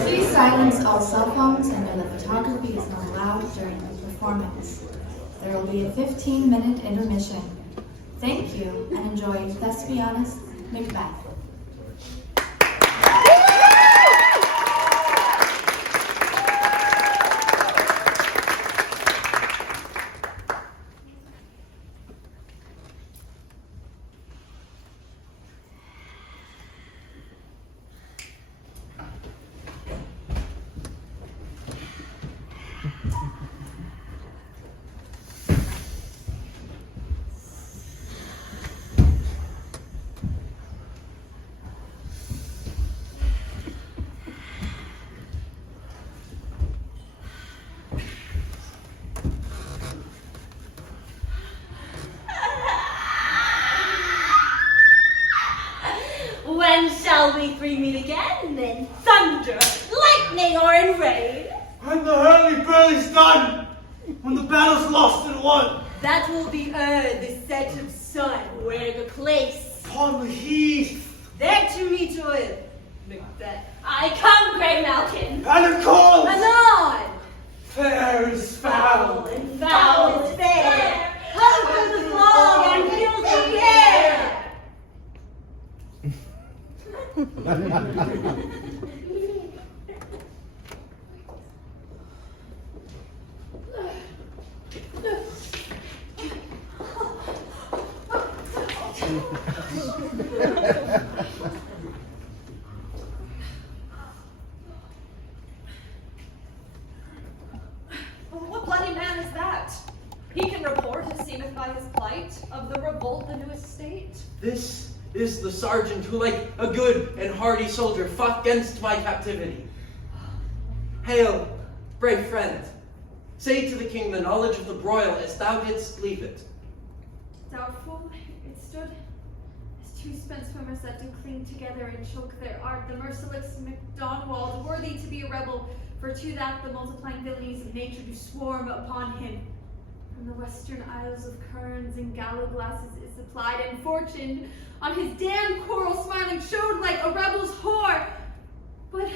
Please silence all cell phones and know that photography is not allowed during the performance. There will be a 15-minute intermission. Thank you and enjoy Thespihonest, Macbeth. When shall we three meet again, in thunder, lightning, or in rain? When the hurly-burly's done, when the battle's lost and won. That will be the set of sun, where the place. Upon the heath. There to meet with Macbeth. I come, Grey Malkin. And it calls. Anon! Fair is foul. And foul is fair. Over the fog and fill the air. What bloody man is that? He can report, as seemeth by his plight, of the revolt the new estate. This is the sergeant who, like a good and hardy soldier, fought against my captivity. Hail, brave friend. Say to the king the knowledge of the broil as thou didst leave it. Doubtful, it stood as two spent swimmers that do cling together and choke their art. The merciless Macdonwald, worthy to be a rebel, for to that the multiplying villainies of nature do swarm upon him. From the western isles of kerns and gallow glasses is applied, and fortune on his damned coral smiling showed like a rebel's whore. But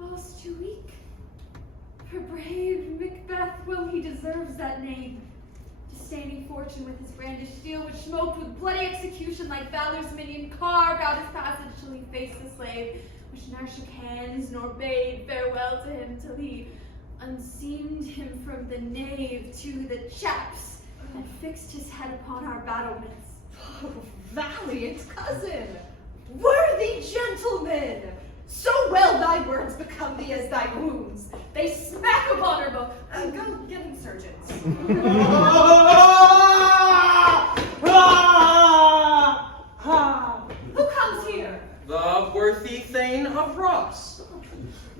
all's too weak. For brave Macbeth, well he deserves that name. Disdaining fortune with his brandished steel, which smoked with bloody execution like valor's minion, carved out his passage till he faced the slave, which ne'er shook hands nor bade farewell to him till he unseamed him from the nave to the chaps, and fixed his head upon our battlements. Oh, valiant cousin, worthy gentleman, so well thy words become thee as thy wounds. They smack upon her both. Go get him surgeons. Who comes here? The worthy Thane of Ross.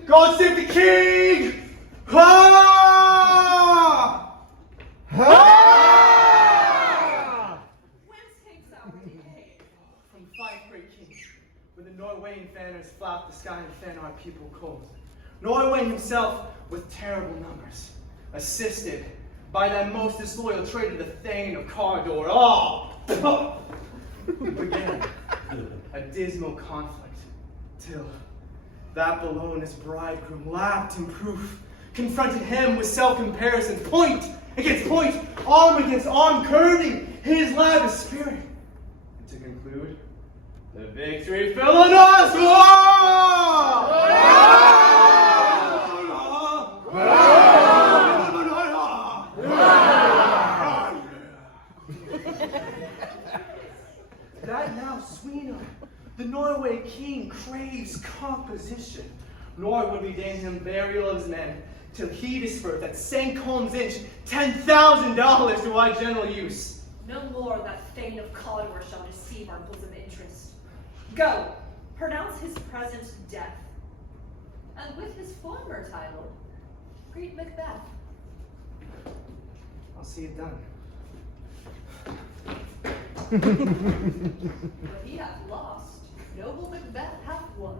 God save the king! Ha! Ha! Whence takes our aid? From five great kings, where the Norwegian fanners flap the sky and fan our people cold. Norway himself with terrible numbers, assisted by that most disloyal traitor, the Thane of Cawdor. Began a dismal conflict, till that Belonus bridegroom lapped in proof, confronted him with self-comparison, point against point, arm against arm, curbing his lavish spirit. And to conclude, the victory fell on us! nor would we deign him burial of his men, till he dispersed that St. Colm's Inch $10,000 to our general use. No more that Thane of Cawdor shall deceive our bosom interest. Go, pronounce his present death, and with his former title, greet Macbeth. I'll see it done. What he hath lost, noble Macbeth hath won.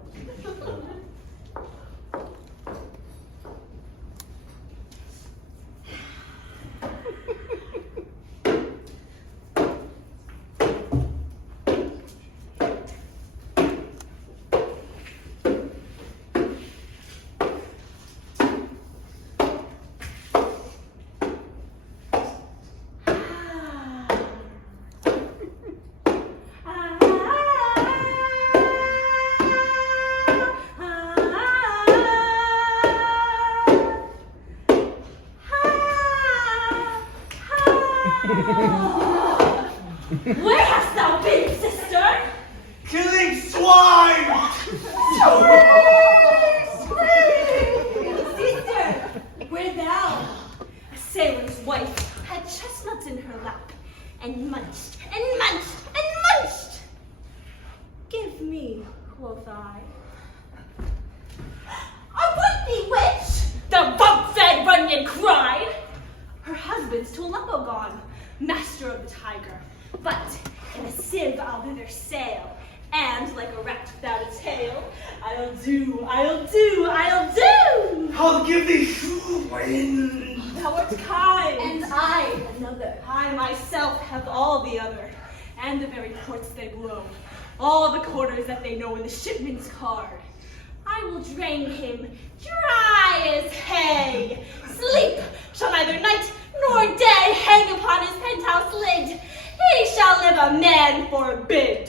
Where hast thou been, sister? Killing swine! Sister, where thou? A sailor's wife had chestnuts in her lap, and munched, and munched, and munched. Give me, quoth I. Avaunt thee, witch! The bump-fed Runyon cried. Her husband's to Aleppo gone, master of the Tiger. But in a sieve I'll thither sail, and like a rat without a tail, I'll do. I'll give thee wind. Thou art kind, And I, another. I myself have all the other, and the very ports they blow, all the quarters that they know in the shipman's card. I will drain him dry as hay. Sleep shall neither night nor day hang upon his penthouse lid. He shall live a man forbid.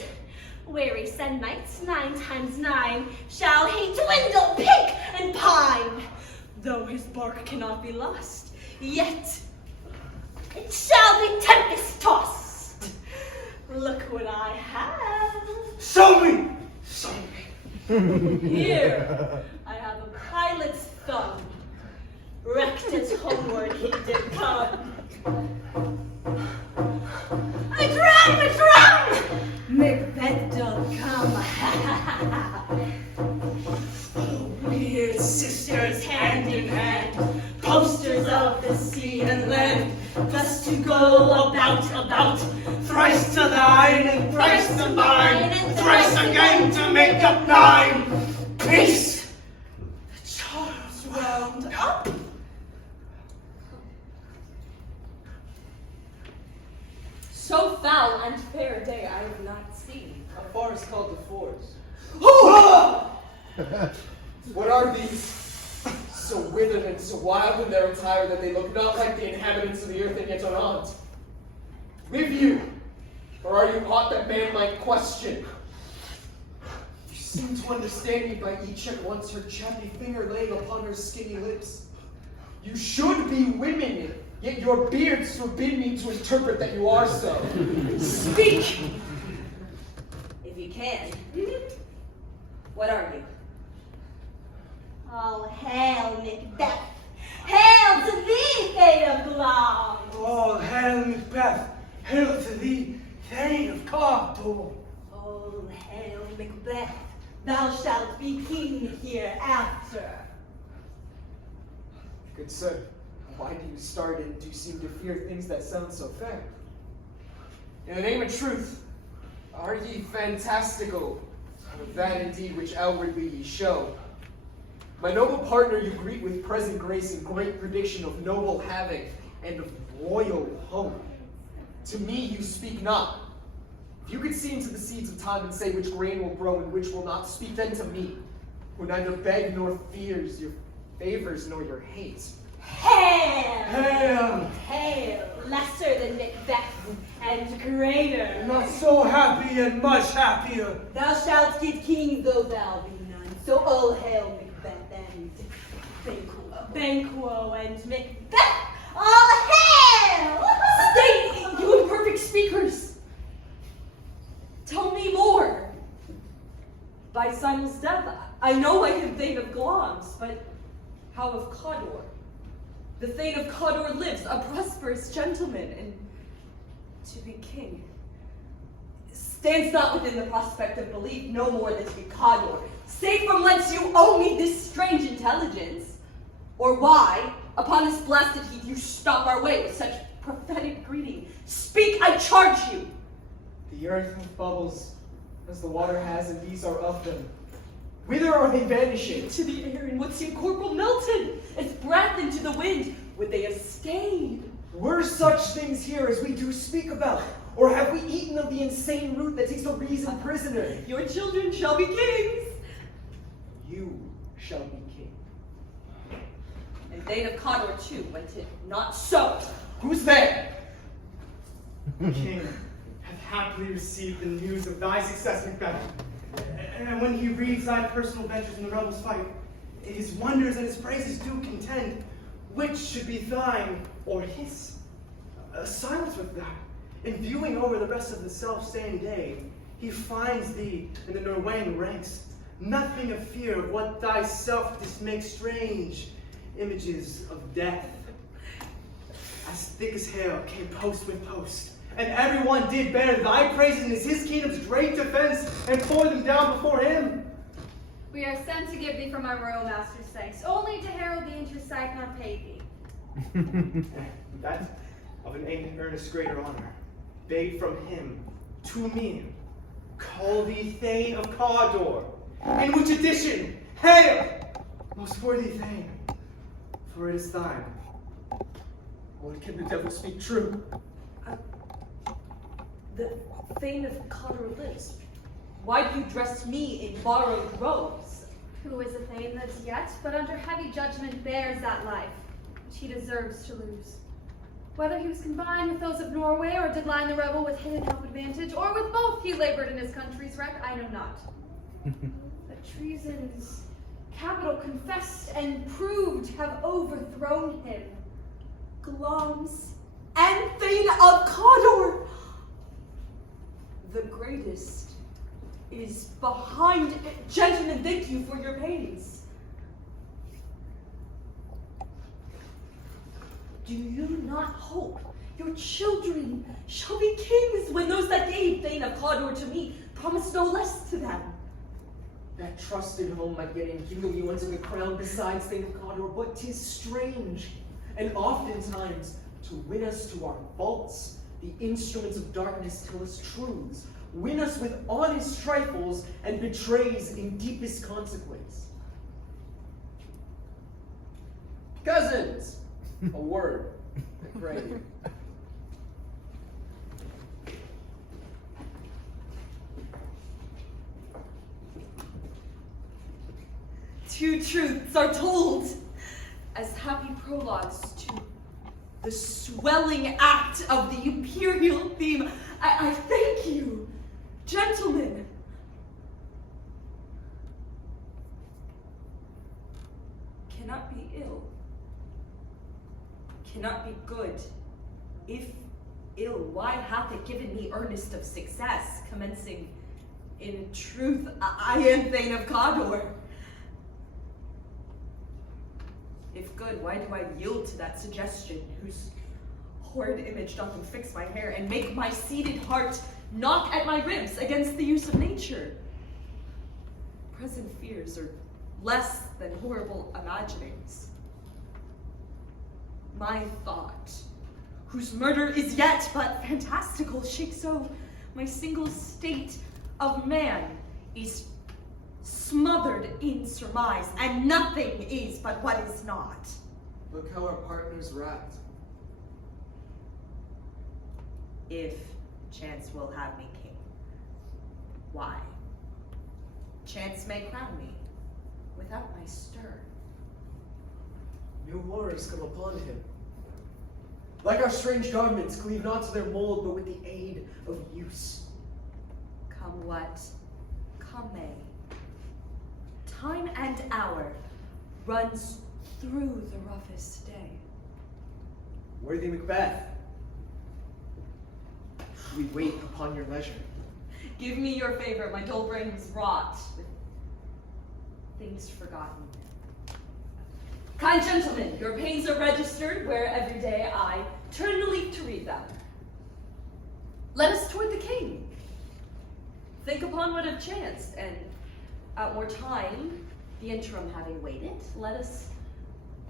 Weary sun nights 9 times 9 shall he dwindle, pink, and pine. Though his bark cannot be lost, yet it shall be tempest tossed. Look what I have. Show me! Show me! Here I have a pilot's thumb. Wrecked as homeward he did come. I drown! Macbeth don't come. Weird sisters hand in hand, posters of the sea and land, thus to go about, Thrice to thine, and thrice to mine, and thrice again to make up 9. Peace! the charms wound up. So foul and fair a day I have not seen. A forest called the Fords. Oh! What are these? So withered and so wild in their attire that they look not like the inhabitants of the earth and yet are not. Live you, or are you aught that man might question? You seem to understand me by each at once her chappy finger laying upon her skinny lips. You should be women, yet your beards forbid me to interpret that you are so. Speak! If you can. What are you? All hail, Macbeth! Hail to thee, Thane of Glom! All hail Macbeth! Hail to thee, Thane of Cawdor! All hail, Macbeth! Thou shalt be king hereafter. Good sir, why do you start and do you seem to fear things that sound so fair? In the name of truth, are ye fantastical? Of that indeed which outwardly ye show. My noble partner you greet with present grace and great prediction of noble havoc and of royal hope. To me you speak not. If you could see into the seeds of time and say which grain will grow and which will not, speak then to me, who neither beg nor fears your favors nor your hate. Hail! Hail! Hail! Lesser than Macbeth and greater. Not so happy and much happier. Thou shalt get king though thou be none. So all hail Macbeth and Banquo and Macbeth. All hail! Stay, you imperfect speakers! Tell me more. By Simon's death, I know I have Thane of Glom. but how of Cawdor? The Thane of Cawdor lives, a prosperous gentleman, and to be king stands not within the prospect of belief, no more than to be Cawdor. Say from whence you owe me this strange intelligence, or why, upon this blasted heath, you stop our way with such prophetic greeting. Speak, I charge you. The earth bubbles as the water has, and these are of them. Whither are they vanishing? To the air in would seem corporal melted, as breath into the wind, would they have stayed? Were such things here as we do speak about? Or have we eaten of the insane root that takes the reason prisoner? Your children shall be kings. You shall be king. And Thane of Cawdor too, went it not so. Who's there? King hath happily received the news of thy success, Macbeth. And when he reads thy personal ventures in the rebels' fight, his wonders and his praises do contend. Which should be thine or his? Silence with that. In viewing over the rest of the self-same day, he finds thee in the Norwegian ranks. Nothing of fear of what thyself didst make strange images of death. As thick as hail came post with post, and everyone did bear thy praises as his kingdom's great defense, and pour them down before him. We are sent to give thee from our royal master's thanks, only to herald thee into sight, not pay thee. That of an earnest greater honor, bade from him to me, call thee Thane of Cawdor. In which addition, hail, most worthy Thane, for it is thine. Or can the devil speak true? The Thane of Cawdor lives. Why do you dress me in borrowed robes? Who is a Thane lives yet, but under heavy judgment bears that life, which he deserves to lose. Whether he was combined with those of Norway, or did line the rebel with hidden help advantage, or with both he labored in his country's wreck, I know not. But treason's capital confessed and proved have overthrown him. Glamis and Thane of Cawdor, the greatest, is behind it. Gentlemen, thank you for your pains. Do you not hope your children shall be kings when those that gave Thane of Cawdor to me promised no less to them? That trusted home might yet enkindle you unto the crown besides Thane of Cawdor, but 'tis strange, and oftentimes to win us to our faults, the instruments of darkness tell us truths, win us with honest trifles, and betrays in deepest consequence. Cousins, a word, I pray you. Two truths are told as happy prologues to the swelling act of the imperial theme. I thank you, gentlemen. Cannot be ill, cannot be good. If ill, why hath it given me earnest of success, commencing in truth, I am Thane of Cawdor. If good, why do I yield to that suggestion, whose horrid image doth fix my hair, and make my seated heart knock at my ribs against the use of nature? Present fears are less than horrible imaginings. My thought, whose murder is yet but fantastical, shakes so my single state of man is smothered in surmise, and nothing is but what is not. Look how our partner's wrapped. If chance will have me king, why? Chance may crown me without my stir. New horrors come upon him. Like our strange garments, cleave not to their mold, but with the aid of use. Come what, come may. Time and hour runs through the roughest day. Worthy Macbeth, we wait upon your leisure. Give me your favor, my dull brain was wrought with things forgotten. Kind gentlemen, your pains are registered where every day I turn the leaf to read them. Let us toward the king. Think upon what have chanced, and at more time, the interim having waited, let us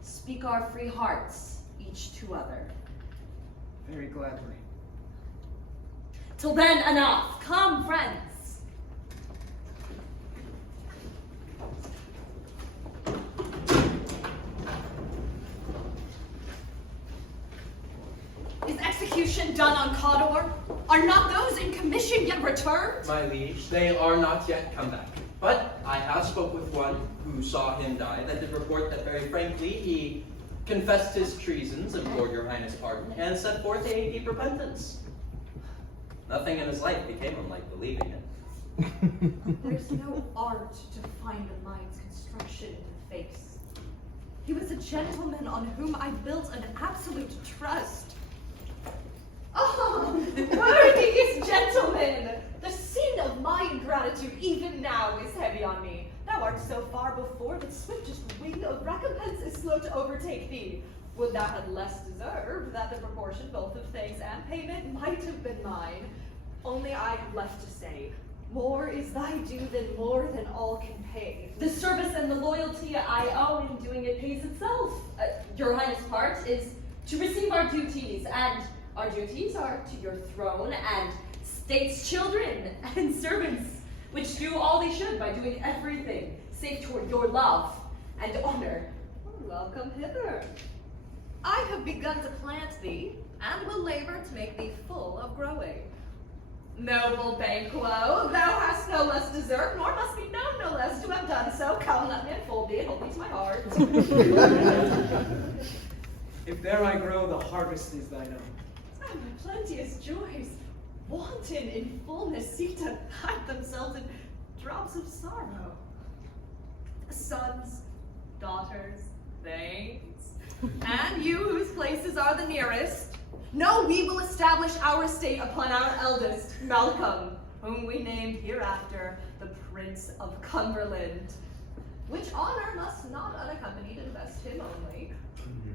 speak our free hearts, each to other. Very gladly. Till then, enough. Come, friends. Is execution done on Cawdor? Are not those in commission yet returned? My liege, they are not yet come back. But I have spoke with one who saw him die, that did report that very frankly he confessed his treasons, implored your highness pardon, and set forth a deep repentance. Nothing in his life became him like believing it. There's no art to find a mind's construction in the face. He was a gentleman on whom I built an absolute trust. Oh, worthiest gentleman! The sin of my ingratitude even now is heavy on me. Thou art so far before that swiftest wing of recompense is slow to overtake thee. Would thou had less deserved that the proportion both of thanks and payment might have been mine. Only I have left to say, more is thy due than all can pay. The service and the loyalty I owe in doing it pays itself. Your highness' part is to receive our duties, and our duties are to your throne and state's children and servants, which do all they should by doing everything save toward your love and honor. Welcome hither. I have begun to plant thee, and will labor to make thee full of growing. Noble Banquo, thou hast no less deserved, nor must be known no less to have done so. Come, let me unfold thee and hold thee to my heart. If there I grow, the harvest is thine own. And my plenteous joys, wanton in fullness, seek to hide themselves in drops of sorrow. Sons, daughters, thanes, and you whose places are the nearest, no, we will establish our estate upon our eldest, Malcolm, whom we named hereafter the Prince of Cumberland, which honor must not unaccompanied invest him only,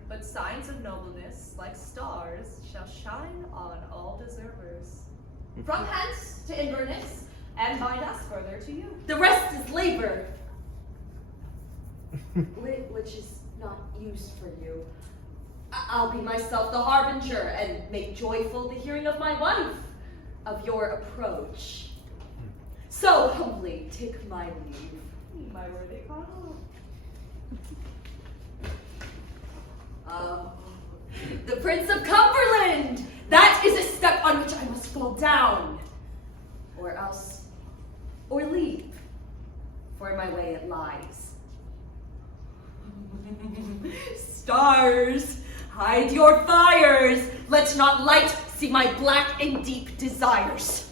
but signs of nobleness, like stars, shall shine on all deservers. From hence to Inverness, and bind us further to you. The rest is labor, which is not used for you. I'll be myself the harbinger and make joyful the hearing of my wife of your approach. So humbly take my leave, My worthy Cawdor. Oh, the Prince of Cumberland! That is a step on which I must fall down, or else, or leave, for in my way it lies. Stars, hide your fires! Let not light see my black and deep desires.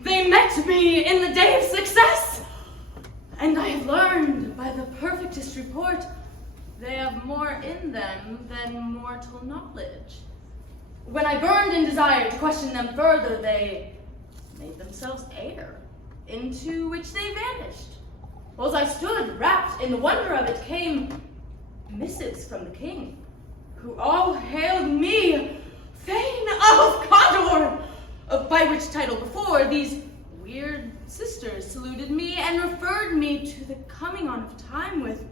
They met me in the day of success, and I have learned by the perfectest report they have more in them than mortal knowledge. When I burned in desire to question them further, they made themselves air, into which they vanished. While I stood wrapped in the wonder of it, came missives from the king, who all hailed me Thane of Cawdor, by which title before these weird sisters saluted me and referred me to the coming on of time with,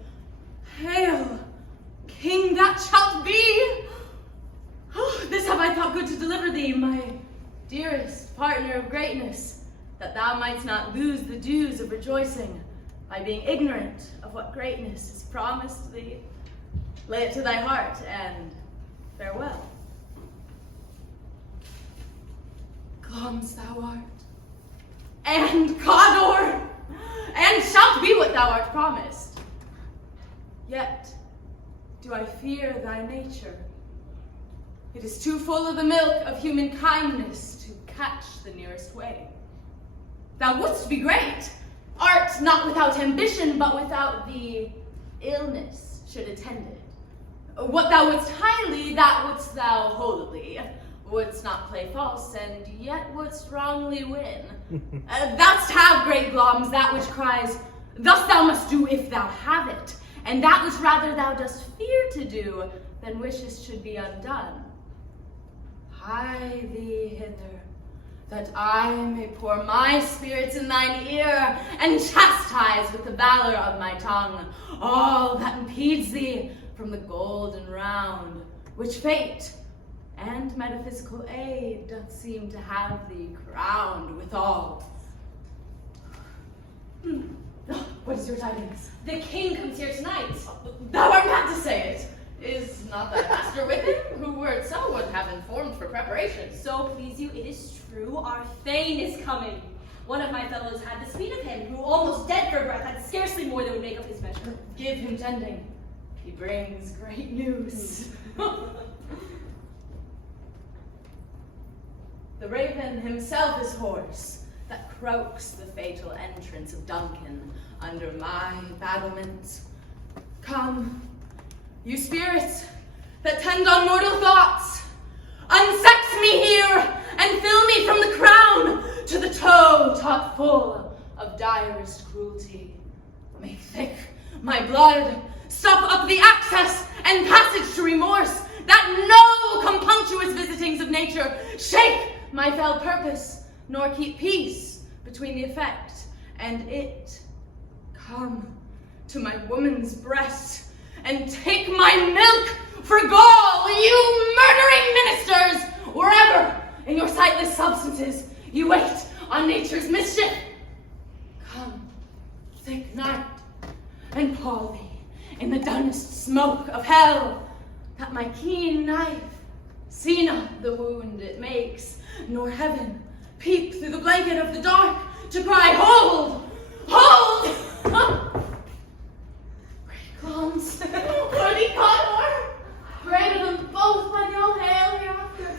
"Hail, King that shalt be! Oh, this have I thought good to deliver thee, my dearest partner of greatness, that thou mightst not lose the dues of rejoicing by being ignorant of what greatness is promised thee. Lay it to thy heart, and farewell." Comes thou art, and Cawdor, and shalt be what thou art promised. Yet do I fear thy nature. It is too full of the milk of human kindness to catch the nearest way. Thou wouldst be great, art not without ambition, but without the illness should attend it. What thou wouldst highly, that wouldst thou holily. wouldst not play false, and yet wouldst wrongly win. Thou'st have great gloms, that which cries, thus thou must do if thou have it, and that which rather thou dost fear to do, than wishes should be undone. Hie thee hither, that I may pour my spirits in thine ear, and chastise with the valor of my tongue all that impedes thee from the golden round, which fate and metaphysical aid doth seem to have thee crowned withal. What is your tidings? The king comes here tonight. Thou art mad to say it. Is not thy master with him, who wert so would have informed for preparation? So please you, it is true, our Thane is coming. One of my fellows had the speed of him, who almost dead for breath, had scarcely more than would make up his measure. Give him tending. He brings great news. The raven himself is hoarse, that croaks the fatal entrance of Duncan under my battlements. Come, you spirits that tend on mortal thoughts, unsex me here, and fill me from the crown to the toe top full of direst cruelty. Make thick my blood, stop up the access and passage to remorse, that no compunctuous visitings of nature shake my fell purpose, nor keep peace between the effect and it. Come to my woman's breast, and take my milk for gall, you murdering ministers, wherever in your sightless substances you wait on nature's mischief. Come, thick night, and pall thee in the dunnest smoke of hell, that my keen knife see not the wound it makes, nor heaven peep through the blanket of the dark to cry, hold, hold! Great gloms, worthy Cawdor, greater than both when you'll hail hereafter.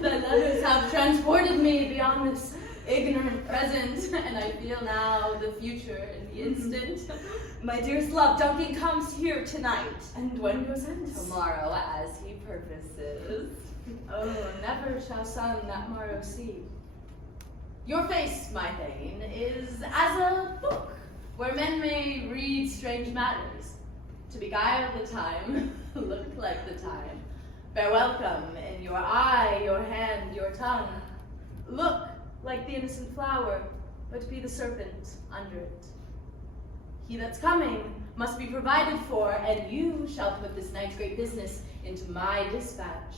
The letters have transported me beyond this ignorant present, and I feel now the future in the instant. My dearest love, Duncan comes here tonight. And when goes in? Tomorrow, as he purposes. Oh, never shall sun that morrow see. Your face, my Thane, is as a book, where men may read strange matters. To beguile the time, look like the time. Bear welcome in your eye, your hand, your tongue. Look like the innocent flower, but be the serpent under it. He that's coming must be provided for, and you shall put this night's great business into my dispatch,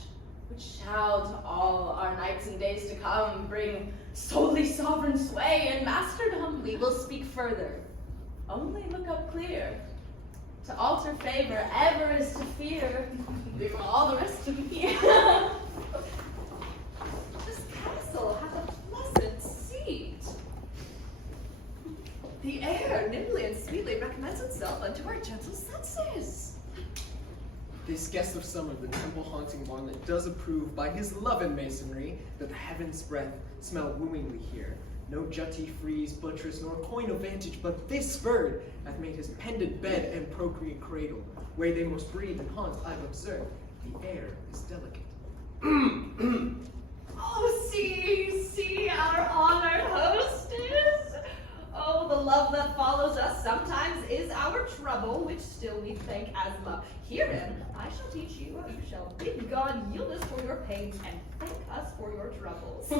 which shall to all our nights and days to come bring solely sovereign sway and masterdom. We will speak further. Only look up clear. To alter favor ever is to fear. Leave all the rest to me. This castle hath a pleasant seat. The air nimbly and sweetly recommends itself unto our gentle senses. This guest of summer, the temple-haunting varlet, does approve by his love and masonry that the heaven's breath smell wooingly here. No jutty frieze, buttress, nor coign of vantage, but this bird hath made his pendant bed and procreant cradle. Where they most breathe and haunt, I've observed, the air is delicate. Oh, see our honored hostess. Oh, the love that follows us sometimes is our trouble, which still we thank as love. Herein I shall teach you how you shall bid God yield us for your pains and thank us for your troubles.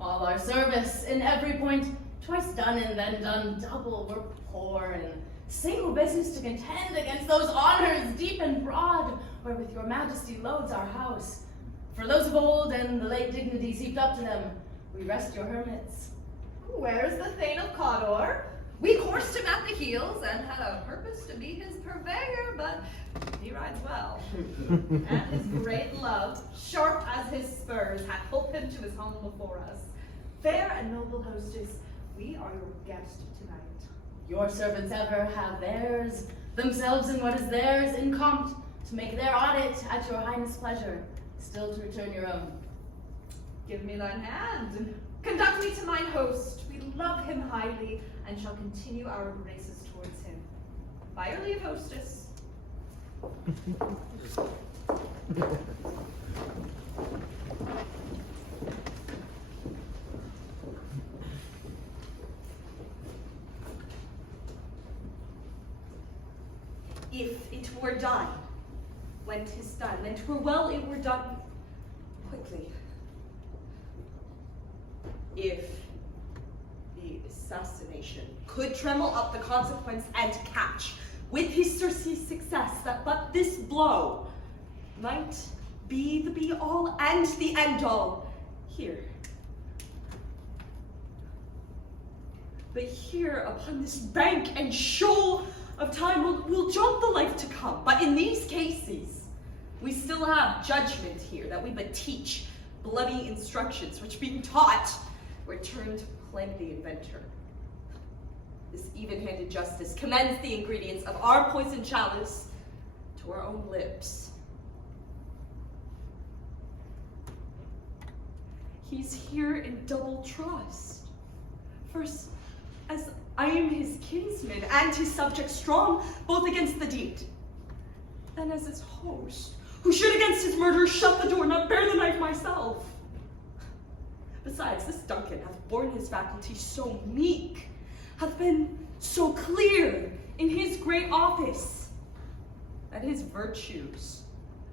All our service in every point, twice done and then done double, we're poor and single business to contend against those honors deep and broad, wherewith your majesty loads our house. For those of old and the late dignities heaped up to them, we rest your hermits. Where's the Thane of Cawdor? We coursed him at the heels and had a purpose to be his purveyor, but he rides well. And his great love, sharp as his spurs, hath holpen him to his home before us. Fair and noble hostess, we are your guest tonight. Your servants ever have theirs, themselves and what is theirs in compt, to make their audit at your highness' pleasure, still to return your own. Give me thine hand, and conduct me to mine host. We love him highly, and shall continue our graces towards him. By your leave, hostess. If it were done, when 'tis done, and 'twere well it were done quickly. If the assassination could tremble up the consequence and catch with his surcease success, that but this blow might be the be-all and the end-all here. But here upon this bank and shoal of time will jump the life to come. But in these cases, we still have judgment here that we but teach, bloody instructions, which being taught, return to plague the inventor. This even-handed justice commends the ingredients of our poison chalice to our own lips. He's here in double trust. First, as I am his kinsman and his subject strong, both against the deed. Then as his host, who should against his murderer shut the door, not bear the knife myself. Besides, this Duncan hath borne his faculty so meek, hath been so clear in his great office, that his virtues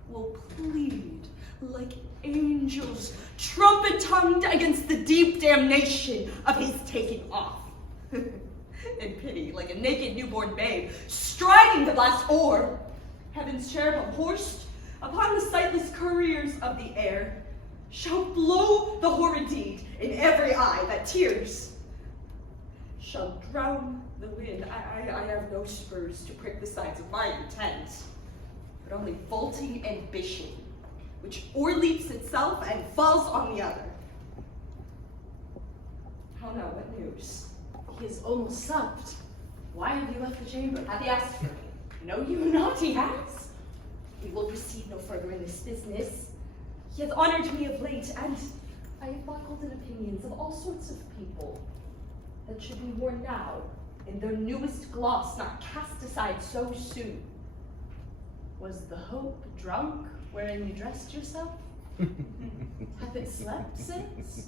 will plead like angels, trumpet-tongued against the deep damnation of his taking off. In pity, like a naked newborn babe, striding the blast o'er, heaven's cherubim horsed upon the sightless couriers of the air, shall blow the horrid deed in every eye that tears, shall drown the wind. I have no spurs to prick the sides of my intent, but only vaulting ambition, which o'erleaps itself and falls on the other. How now, what news? He is almost supped. Why have you left the chamber? Hath he asked for me? Know you not he has? We will proceed no further in this business. He hath honored me of late, and I have buckled in opinions of all sorts of people that should be worn now in their newest gloss, not cast aside so soon. Was the hope drunk wherein you dressed yourself? Hath it slept since?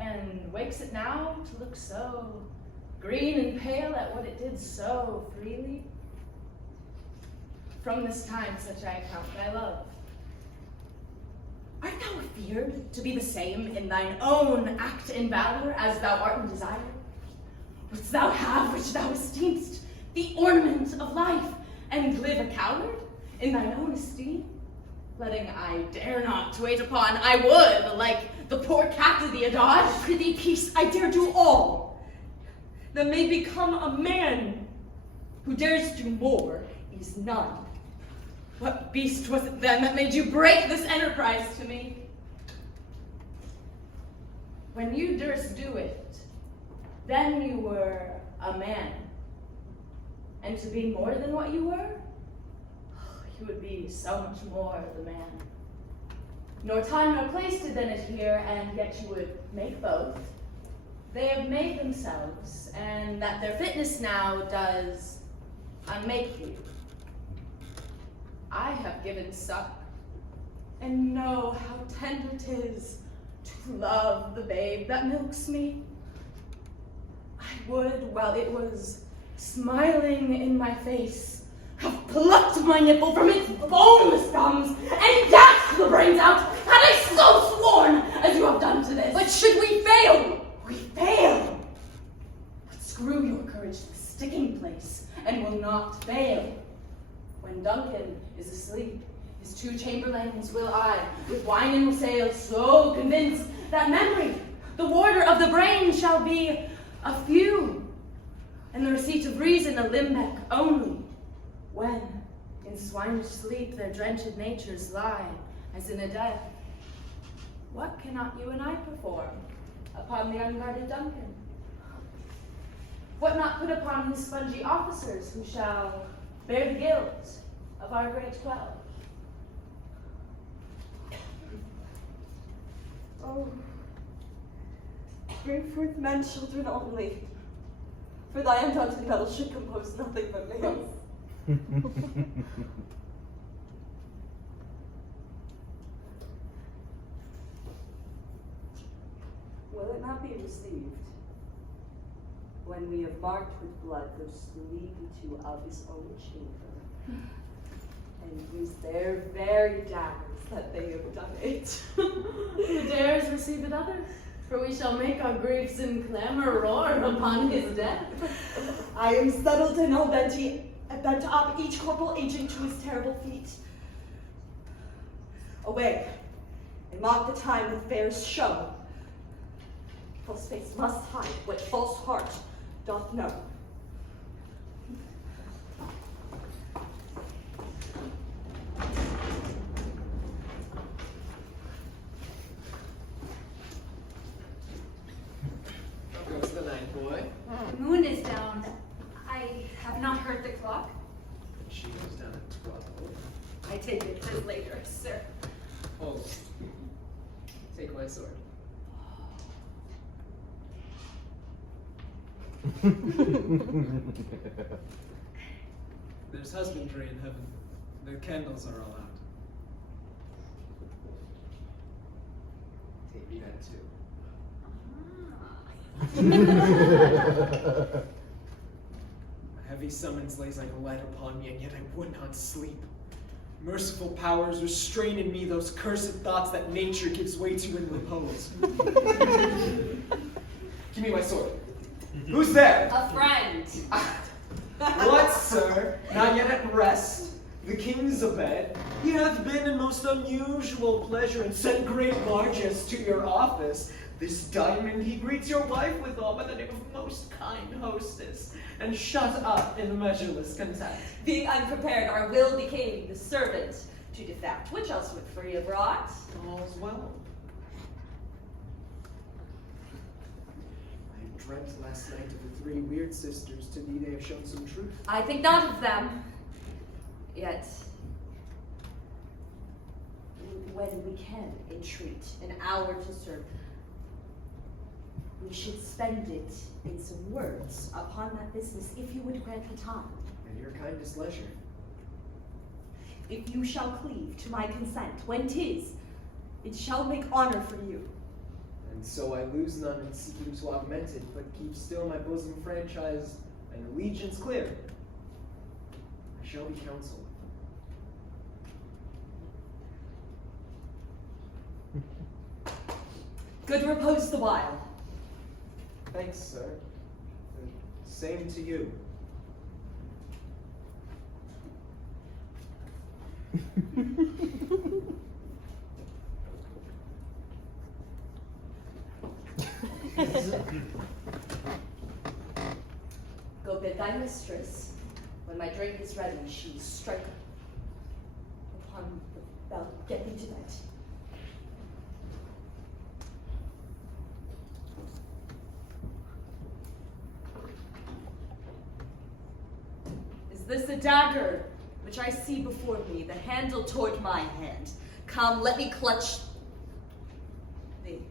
And wakes it now to look so green and pale at what it did so freely? From this time such I account thy love. Art thou afeared to be the same in thine own act in valor as thou art in desire? Wouldst thou have which thou esteem'st, the ornament of life, and live a coward in thine own esteem? Letting I dare not to wait upon, I would, like the poor cat of the adage. Prithee, peace, I dare do all that may become a man who dares do more is none. What beast was it then that made you break this enterprise to me? When you durst do it, then you were a man. And to be more than what you were, you would be so much more the man. Nor time nor place did then adhere, and yet you would make both. They have made themselves, and that their fitness now does unmake you. I have given suck, and know how tender 'tis to love the babe that milks me. I would, while it was smiling in my face, have plucked my nipple from its boneless gums and dashed the brains out, had I so sworn as you have done to this. But should we fail? We fail. But screw your courage to the sticking place, and will not fail. When Duncan is asleep, his 2 chamberlains will I, with wine and wassail, so convince that memory, the warder of the brain, shall be a few, and the receipt of reason a limbeck only, when in swinish sleep their drenched natures lie as in a death. What cannot you and I perform upon the unguarded Duncan? What not put upon his spongy officers, who shall bear the guilt of our great 12? Oh, bring forth men children only, for thy undaunted metal should compose nothing but males. not be received. When we have marked with blood those who lead into of his own chamber, and use their very daggers that they have done it. Who dares receive another? For we shall make our griefs in clamor roar upon his death. I am settled to know that he bent up each corporal agent to his terrible feat. Away, and mark the time with fair's show. False face must hide what false heart doth know. How goes the night, boy? The moon is down. I have not heard the clock. She goes down at 12. I take it as later, sir. Oh, take my sword. There's husbandry in heaven. The candles are all out. Take me that too. A heavy summons lays like a lead upon me, and yet I would not sleep. Merciful powers, restrain in me those cursed thoughts that nature gives way to in repose. Give me my sword. Who's there? A friend. What, sir? Not yet at rest? The king's abed. He hath been in most unusual pleasure, and sent great largesse to your office. This diamond he greets your wife withal by the name of most kind hostess, and shut up in measureless content. Being unprepared, our will became the servant to defact. Which else would free abroad? All's well. I dreamt last night of the three weird sisters. To thee they have shown some truth. I think not of them. Yet, when we can entreat an hour to serve, we should spend it in some words upon that business, if you would grant the time. At your kindest leisure. If you shall cleave to my consent, when 'tis, it shall make honor for you. And so I lose none in seeking to augment it, but keep still my bosom franchise and allegiance clear. I shall be counseled. Good repose the while. Thanks, sir. Same to you. Go bid thy mistress, when my drink is ready, she strike upon the bell. Get me to bed. Is this a dagger which I see before me, the handle toward my hand? Come, let me clutch thee.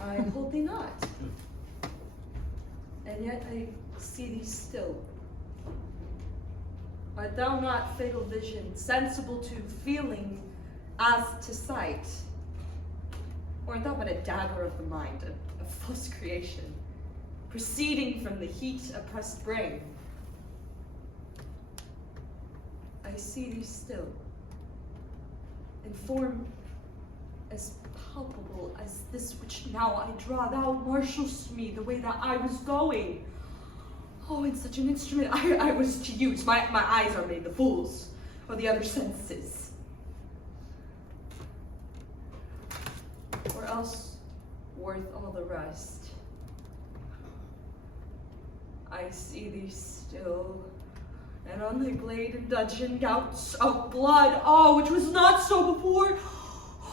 I hold thee not, and yet I see thee still. Art thou not fatal vision, sensible to feeling as to sight? Or art thou but a dagger of the mind, a false creation, proceeding from the heat oppressed brain? I see thee still, in form as palpable as this which now I draw. Thou marshalst me the way that I was going. Oh, in such an instrument I was to use. My eyes are made the fools, or the other senses. Or else worth all the rest. I see thee still, and on the glade of dungeon gouts of blood, oh, which was not so before.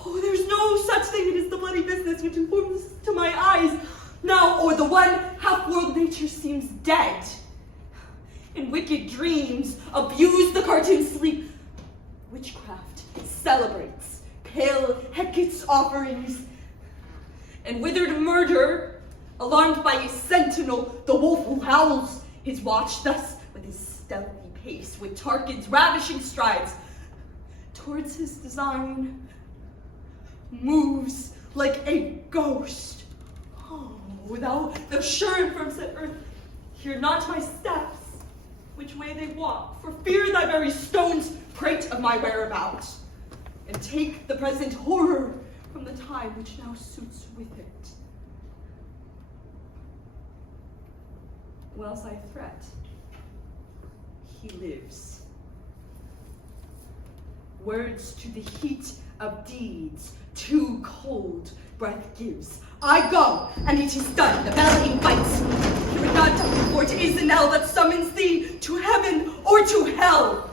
Oh, there's no such thing as the bloody business which informs to my eyes now, or the one half-world nature seems dead. In wicked dreams, abuse the cartoon sleep. Witchcraft celebrates pale Hecate's offerings. And withered murder, alarmed by a sentinel, the wolf who howls his watch thus with his stealthy pace, with Tarquin's ravishing strides, towards his design moves like a ghost. Oh, thou sure and firm set earth, hear not my steps, which way they walk, for fear thy very stones prate of my whereabouts, and take the present horror from the time which now suits with it. Whilst I threat, he lives. Words to the heat of deeds, too cold breath gives. I go, and it is done, the bellowing bites. Hear it not, for it is the knell that summons thee to heaven or to hell.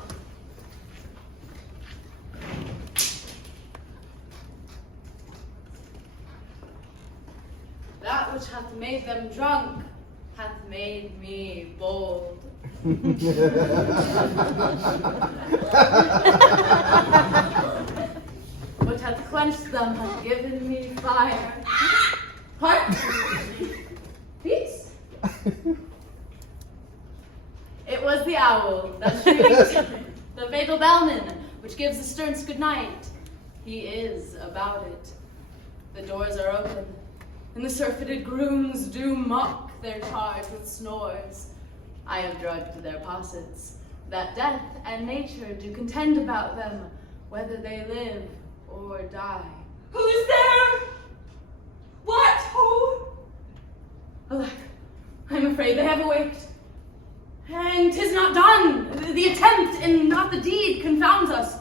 That which hath made them drunk hath made me bold. What hath quenched them hath given me fire. Hark! Peace! It was the owl that shrieked, the fatal bellman, which gives the sterns good night. He is about it. The doors are open, and the surfeited grooms do mock their charge with snores. I have drugged their possets, that death and nature do contend about them, whether they live or die. Who's there? What? Who? Alack, I'm afraid they have awaked. And 'tis not done. The attempt and not the deed confounds us.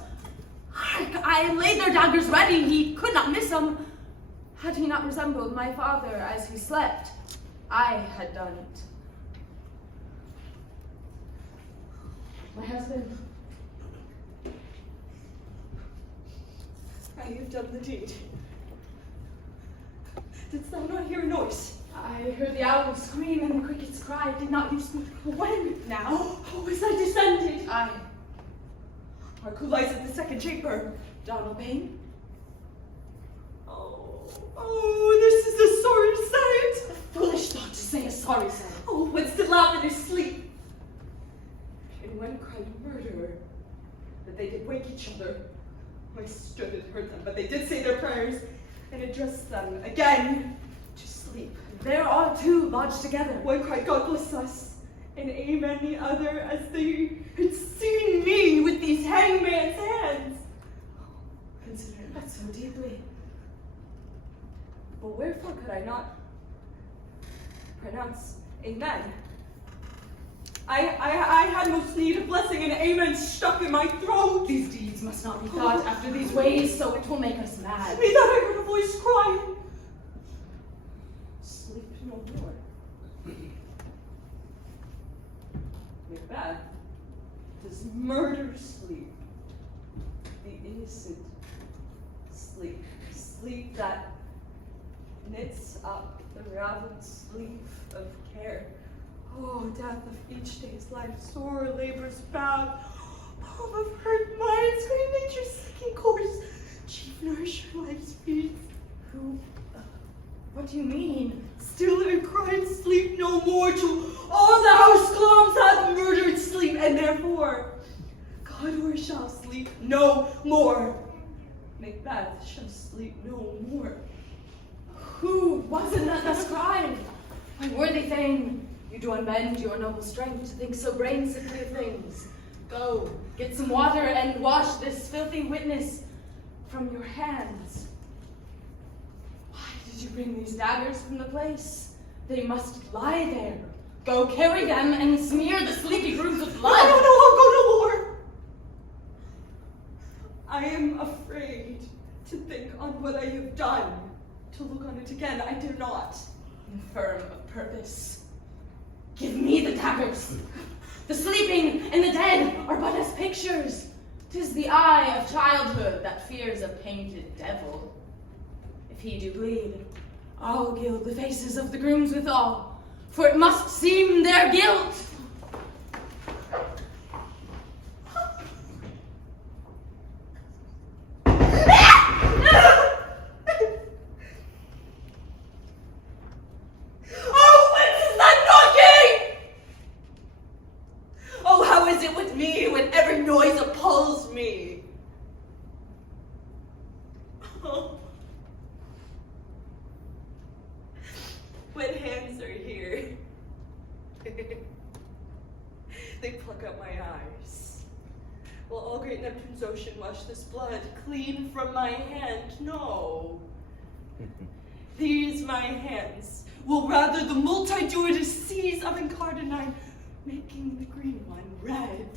Hark, I laid their daggers ready, he could not miss them. Had he not resembled my father as he slept, I had done it. My husband. I have done the deed. Didst thou not hear a noise? I heard the owl scream and the crickets cry. Did not you speak? When? Now? Oh, as I descended. I, Hark, who lies in the second chamber? Donald Payne. Oh, this is a sorry sight. A foolish thought to say a sorry sight. Oh, wouldst it laugh in his sleep? And when cried murderer, that they did wake each other. I stood and heard them, but they did say their prayers, and addressed them again to sleep. There are two lodged together. One cried, God bless us, and amen the other, as they had seen me with these hangman's hands. Consider it not so deeply. But wherefore could I not pronounce amen? I had most need of blessing, and amen stuck in my throat. These deeds must not be thought after these ways, so it will make us mad. Methought I heard a voice crying, sleep no more. Macbeth, does murder sleep, the innocent sleep, sleep that knits up the raveled sleeve of care. Oh, death of each day's life, sore labor's bound, home of hurt minds, green nature's sinking course, chief nourisher life's feet. Who? What do you mean? Still I cried, sleep no more, to all the house gloms hath murdered sleep, and therefore Cawdor shall sleep no more. Macbeth shall sleep no more. Who was it that thus cried? My worthy Thane, you do unbend your noble strength to think so brain-sickly of things. Go, get some water and wash this filthy witness from your hands. Why did you bring these daggers from the place? They must lie there. Go carry them and smear the sleepy grooves with blood. No, I'll go no more. I am afraid to think on what I have done. To look on it again, I dare not. Infirm of purpose. Give me the daggers. The sleeping and the dead are but as pictures. 'Tis the eye of childhood that fears a painted devil. If he do bleed, I'll gild the faces of the grooms withal, for it must seem their guilt. When hands are here, they pluck out my eyes. Will all great Neptune's ocean wash this blood clean from my hand? No. These my hands will rather the multitudinous seas of Encardenine, making the green one red.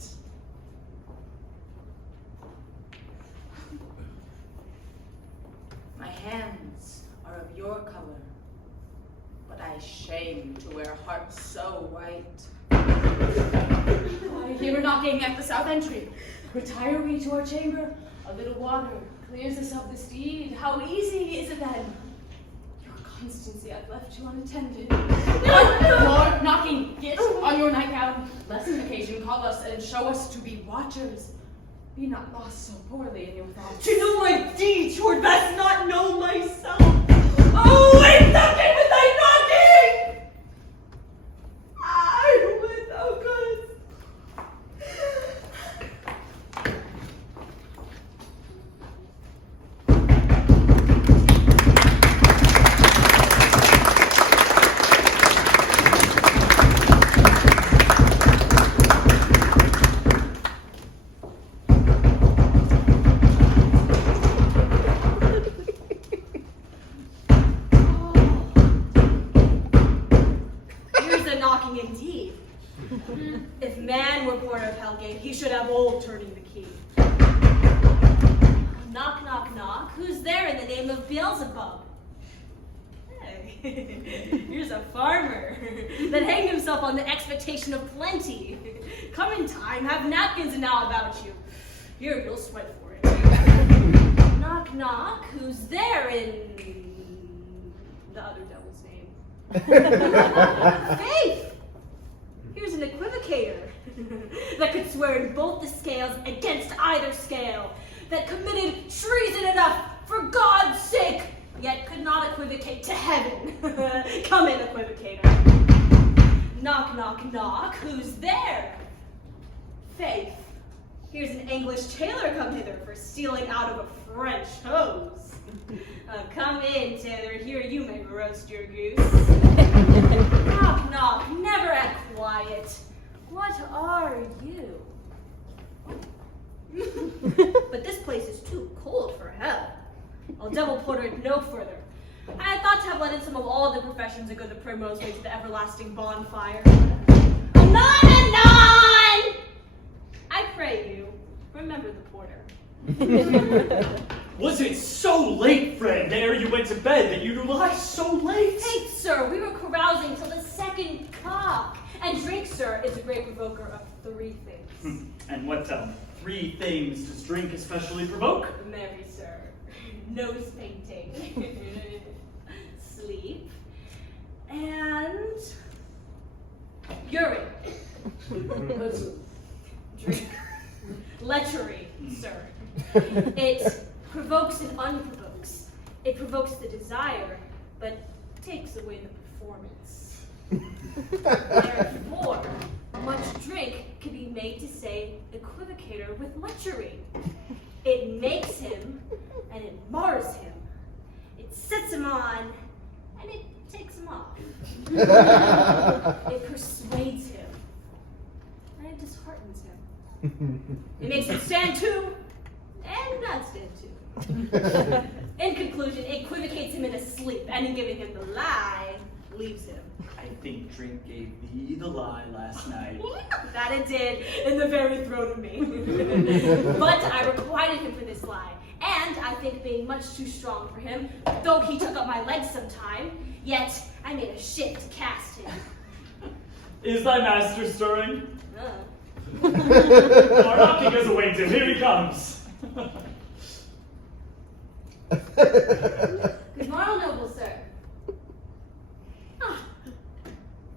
My hands are of your color, but I shame to wear hearts so white. I hear knocking at the south entry. Retire we to our chamber. A little water clears us of this deed. How easy is it then? Your constancy I've left you unattended. More knocking, get on your nightgown, lest occasion call us and show us to be watchers. Be not lost so poorly in your thoughts. To know my deeds, you would best not know myself. Oh, wait something with thy knocking! I would thou couldst. Indeed. If man were born of Hellgate, he should have old turning the key. Knock, knock, knock. Who's there in the name of Beelzebub? Hey, here's a farmer that hanged himself on the expectation of plenty. Come in time, have napkins and now about you. Here, you'll sweat for it. Knock, knock. Who's there in the other devil's name? Faith! Here's an equivocator that could swear in both the scales against either scale, that committed treason enough for God's sake, yet could not equivocate to heaven. Come in, equivocator. Knock, knock, knock. Who's there? Faith. Here's an English tailor come hither for stealing out of a French hose. Come in, tailor. Here you may roast your goose. Knock, knock. Never act quiet. What are you? But this place is too cold for hell. I'll devil porter it no further. I had thought to have let in some of all the professions and go the primrose way to the everlasting bonfire. Anon, anon! I pray you, remember the porter. Was it so late, friend, ere you went to bed, that you lie so late? Hey, sir, we were carousing till the second cock. And drink, sir, is a great provoker of three things. And what 3 things does drink especially provoke? Marry, sir, nose painting, sleep, and urine. Drink. Lechery, sir. It provokes and unprovokes. It provokes the desire, but takes away the performance. Therefore, much drink can be made to say equivocator with lechery. It makes him, and it mars him. It sets him on, and it takes him off. It persuades him, and it disheartens him. It makes him stand to, and not stand to. In conclusion, it equivocates him into sleep, and in giving him the lie, leaves him. I think drink gave thee the lie last night. That it did, in the very throat of me. But I requited him for this lie, and I think being much too strong for him, though he took up my legs sometime, yet I made a shift to cast him. Is thy master stirring? Uh. Our knocking has awaked him. Here he comes. Good morrow, noble sir. Ah.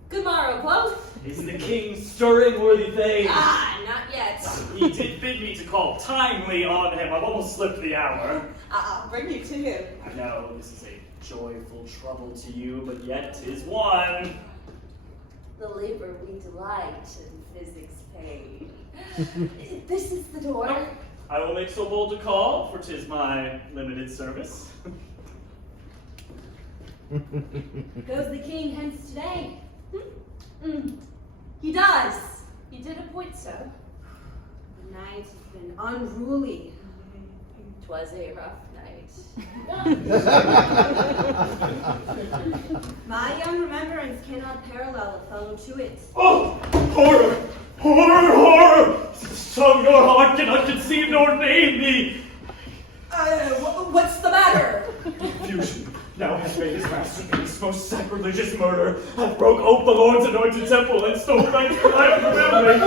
Good morrow, quoth. Is the king stirring, worthy Thane? Ah, not yet. He did bid me to call timely on him. I've almost slipped the hour. I'll bring you to him. I know this is a joyful trouble to you, but yet 'tis one. The labor we delight in physics paid. This is the door. I will make so bold to call, for 'tis my limited service. Goes the king hence today? He does. He did appoint so. The night has been unruly. 'Twas a rough night. My young remembrance cannot parallel a fellow to it. Oh, horror! Horror! Horror! Tongue nor heart cannot conceive nor name me. What's the matter? Confusion now hath made his masterpiece, most sacrilegious murder, hath broke ope the Lord's anointed temple, and stole thanks for life from memory.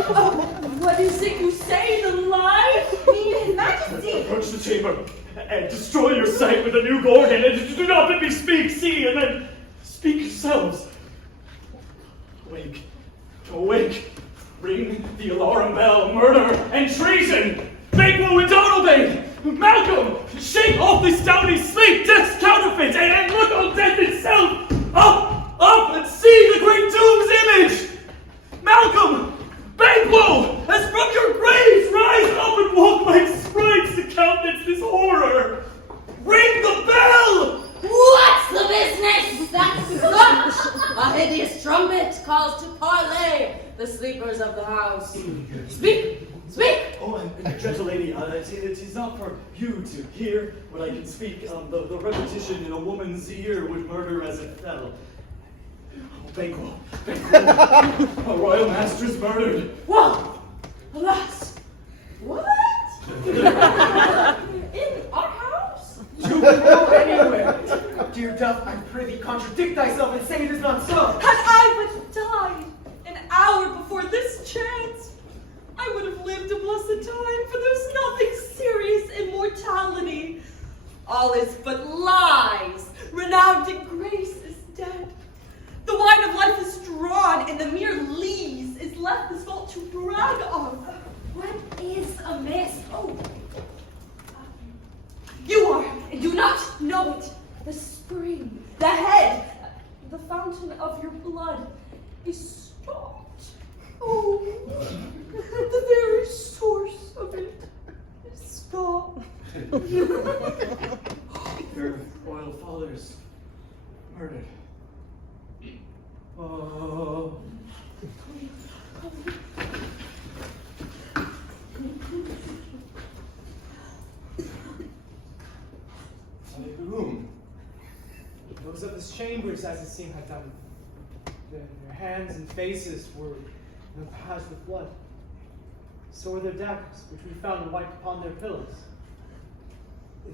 What is it you say? The lie? His Majesty! Approach the chamber, and destroy your sight with a new gorgon, and do not bid me speak, see, and then speak yourselves. Awake, awake, ring the alarm bell, murder and treason! Banquo and Donalbain! Malcolm! Shake off this downy sleep, death's counterfeit, and look on death itself! Up, up, and see the great doom's image! Malcolm! Banquo! As from your graves, rise up and walk like sprites to countenance this horror! Ring the bell! What's the business? That's such a hideous trumpet calls to parley the sleepers of the house. Speak! Speak! Oh, and gentle lady, it is not for you to hear what I can speak. The repetition in a woman's ear would murder as it fell. Oh, Banquo, Banquo, a royal master's murdered. Whoa! Alas! What? In our house? You can go anywhere. Dear Duff, I prithee contradict thyself and say it is not so. Had I but died an hour before this chance, I would have lived a blessed time, for there's nothing serious in mortality. All is but lies. Renowned in grace is dead. The wine of life is drawn, and the mere lees is left the salt to brag of. What is amiss? Oh, You are, and do not know it. The spring, the head, the fountain of your blood is stopped. Oh, the very source of it is stopped. Your royal father's murdered. Oh. By whom? Those of his chambers, as it seemed, had done. Their hands and faces were passed with blood. So were their daggers, which we found wiped upon their pillows.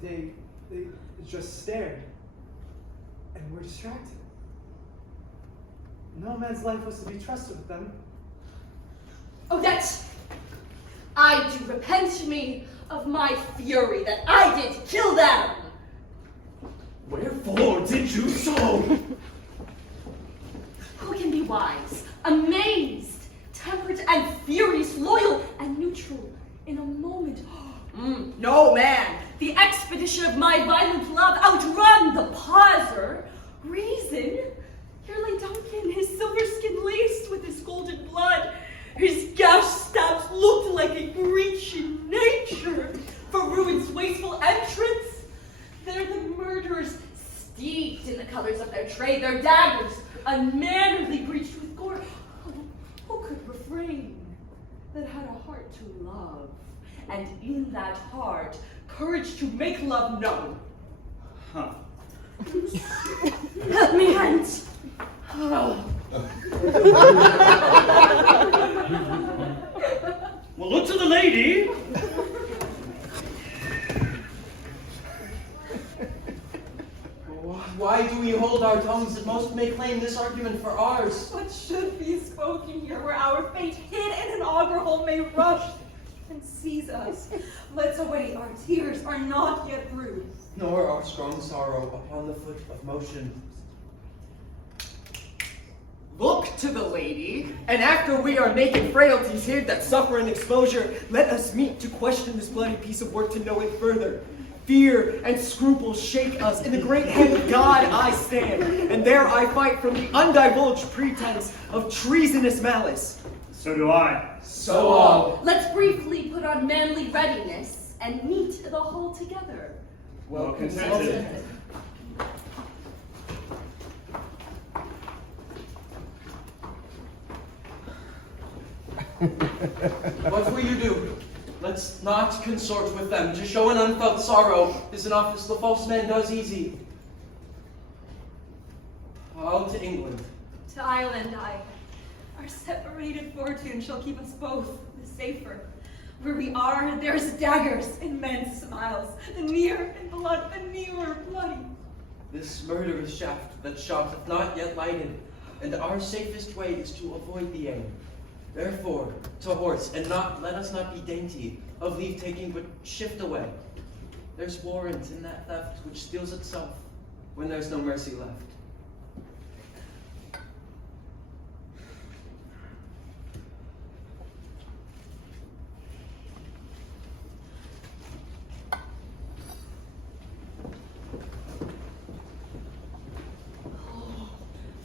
They just stared and were distracted. No man's life was to be trusted with them. Oh, that I do repent me of my fury that I did kill them. Wherefore did you so? Who can be wise, amazed, temperate and furious, loyal and neutral in a moment? No man. The expedition of my violent love outrun the pauser. Reason? Here lay Duncan, his silver skin laced with his golden blood. His gash stabs looked like a breach in nature. For ruin's wasteful entrance, there the murderers steeped in the colors of their trade, their daggers unmannerly breached with gore. Who could refrain that had a heart to love, and in that heart courage to make love known? Huh. Help me, hands. Oh. Well, look to the lady. Why do we hold our tongues that most may claim this argument for ours? What should be spoken here where our fate hid in an auger hole may rush and seize us? Let's away, our tears are not yet bruised. Nor our strong sorrow upon the foot of motion. Look to the lady, and after we are naked frailties hid that suffer in exposure, let us meet to question this bloody piece of work to know it further. Fear and scruple shake us. In the great hand of God I stand, and there I fight from the undivulged pretense of treasonous malice. So do I. So all. let's briefly put on manly readiness and meet the whole together. Well contented. What will you do? Let's not consort with them. To show an unfelt sorrow is an office the false man does easy. I'll to England. To Ireland our separated fortune shall keep us both the safer. Where we are, there's daggers in men's smiles, the near in blood, the nearer bloody. This murderous shaft that shot hath not yet lighted, and our safest way is to avoid the aim. Therefore, to horse, and let us not be dainty of leave taking, but shift away. There's warrant in that theft which steals itself when there's no mercy left.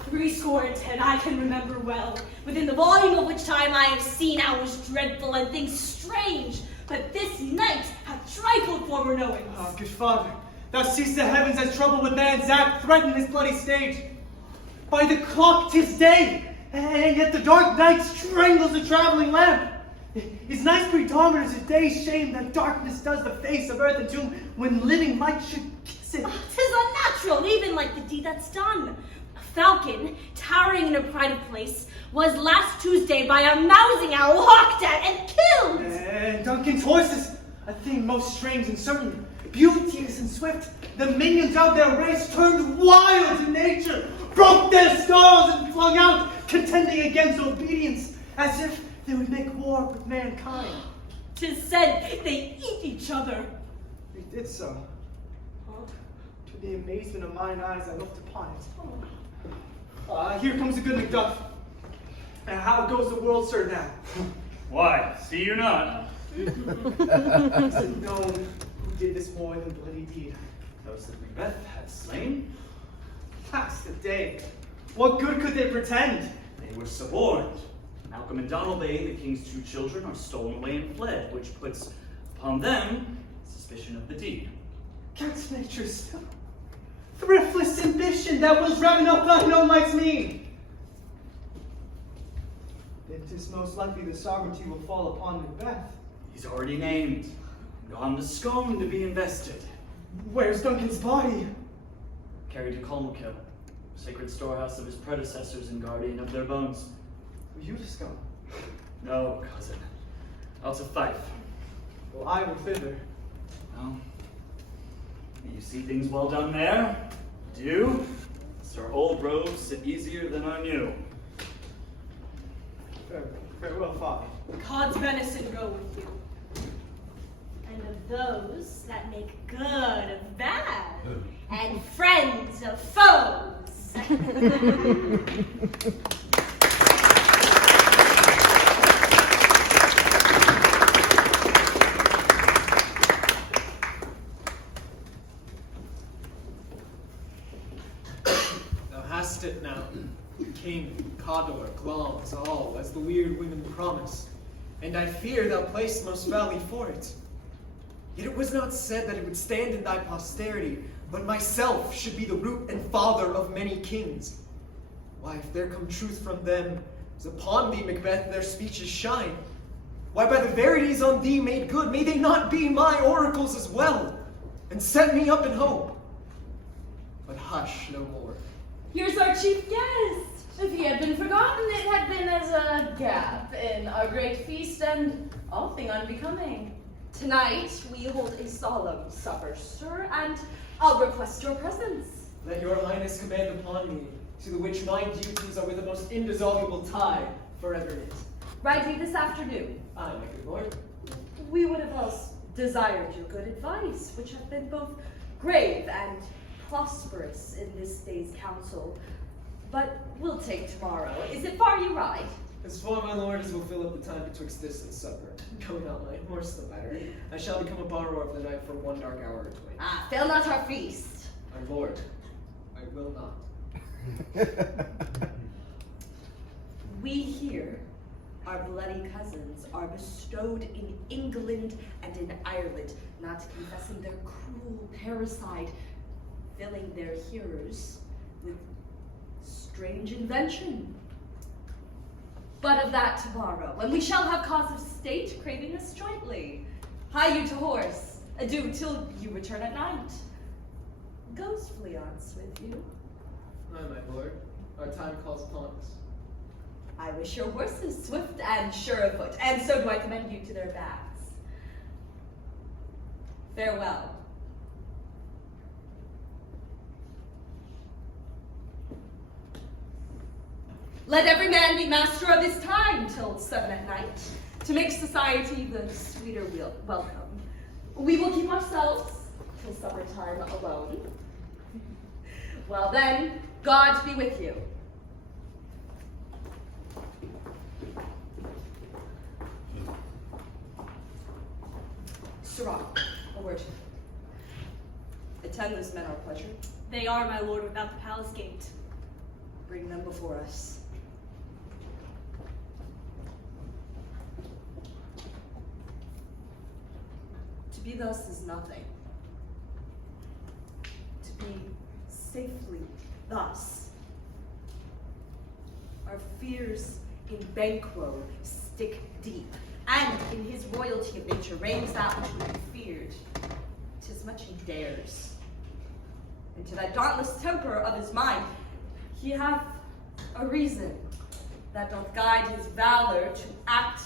Threescore and 10 I can remember well, within the volume of which time I have seen hours dreadful and things strange, but this night hath trifled former knowings. Ah, good father, thou seest the heavens as trouble with man's act threaten his bloody stage. By the clock 'tis day, and yet the dark night strangles the traveling lamp. Is night's predominance a day's shame that darkness does the face of earth and tomb when living light should kiss it? 'Tis unnatural, even like the deed that's done. Falcon, towering in a pride of place, was last Tuesday by a mousing owl hawked at and killed. And Duncan's horses, a thing most strange and certain, beauteous and swift, the minions of their race turned wild in nature, broke their stalls and flung out, contending against obedience, as if they would make war with mankind. 'Tis said they eat each other. They did so. To the amazement of mine eyes, I looked upon it. Here comes the good Macduff. And how goes the world, sir, now? Why, see you not? Is it known who did this more than bloody deed? Those that Macbeth had slain? Past the day. What good could they pretend? They were suborned. Malcolm and Donalbain, the king's 2 children, are stolen away and fled, which puts upon them suspicion of the deed. Canst nature still? Thriftless ambition that was raven up thine own life's mean. It is most likely the sovereignty will fall upon Macbeth. He's already named, gone to Scone to be invested. Where's Duncan's body? Carried to Colmkill, sacred storehouse of his predecessors and guardian of their bones. Were you to Scone? No, cousin. Out to Fife. Well, I will thither. Well, you see things well done there? Do? Sir old robes sit easier than our new. Farewell, father. Cod's venison go with you. And of those that make good of bad, and friends of foes. It now. King, Cawdor, Glamis, all, as the weird women promise. And I fear thou placed most valley for it. Yet it was not said that it would stand in thy posterity, but myself should be the root and father of many kings. Why, if there come truth from them, as upon thee, Macbeth, their speeches shine. Why, by the verities on thee made good, may they not be my oracles as well, and set me up in hope. But hush no more. Here's our chief guest. If he had been forgotten, it had been as a gap in our great feast and all thing unbecoming. Tonight we hold a solemn supper, sir, and I'll request your presence. Let your highness command upon me, to the which my duties are with the most indissoluble tie forever knit. Rightly this afternoon. Aye, my good lord. We would have else desired your good advice, which hath been both grave and prosperous in this day's council. But we'll take tomorrow. Is it far you ride? As far, my lord, as will fill up the time betwixt this and supper. Going on my horse the better. I shall become a borrower of the night for 1 dark hour or twain. Ah, fail not our feast. My lord, I will not. We here, our bloody cousins, are bestowed in England and in Ireland, not confessing their cruel parricide, filling their hearers with strange invention. But of that tomorrow, when we shall have cause of state craving us jointly. Hie you to horse. Adieu till you return at night. Goes Fleance with you? Aye, my lord. Our time calls upon us. I wish your horses swift and sure of foot, and so do I commend you to their backs. Farewell. Let every man be master of his time till 7 at night, to make society the sweeter welcome. We will keep ourselves till supper time alone. Well then, God be with you. Sirrah, a word. Attend these men our pleasure. They are, my lord, without the palace gate. Bring them before us. To be thus is nothing. To be safely thus. Our fears in Banquo stick deep, and in his royalty of nature reigns that which would be feared. 'Tis much he dares. And to that dauntless temper of his mind, he hath a reason that doth guide his valor to act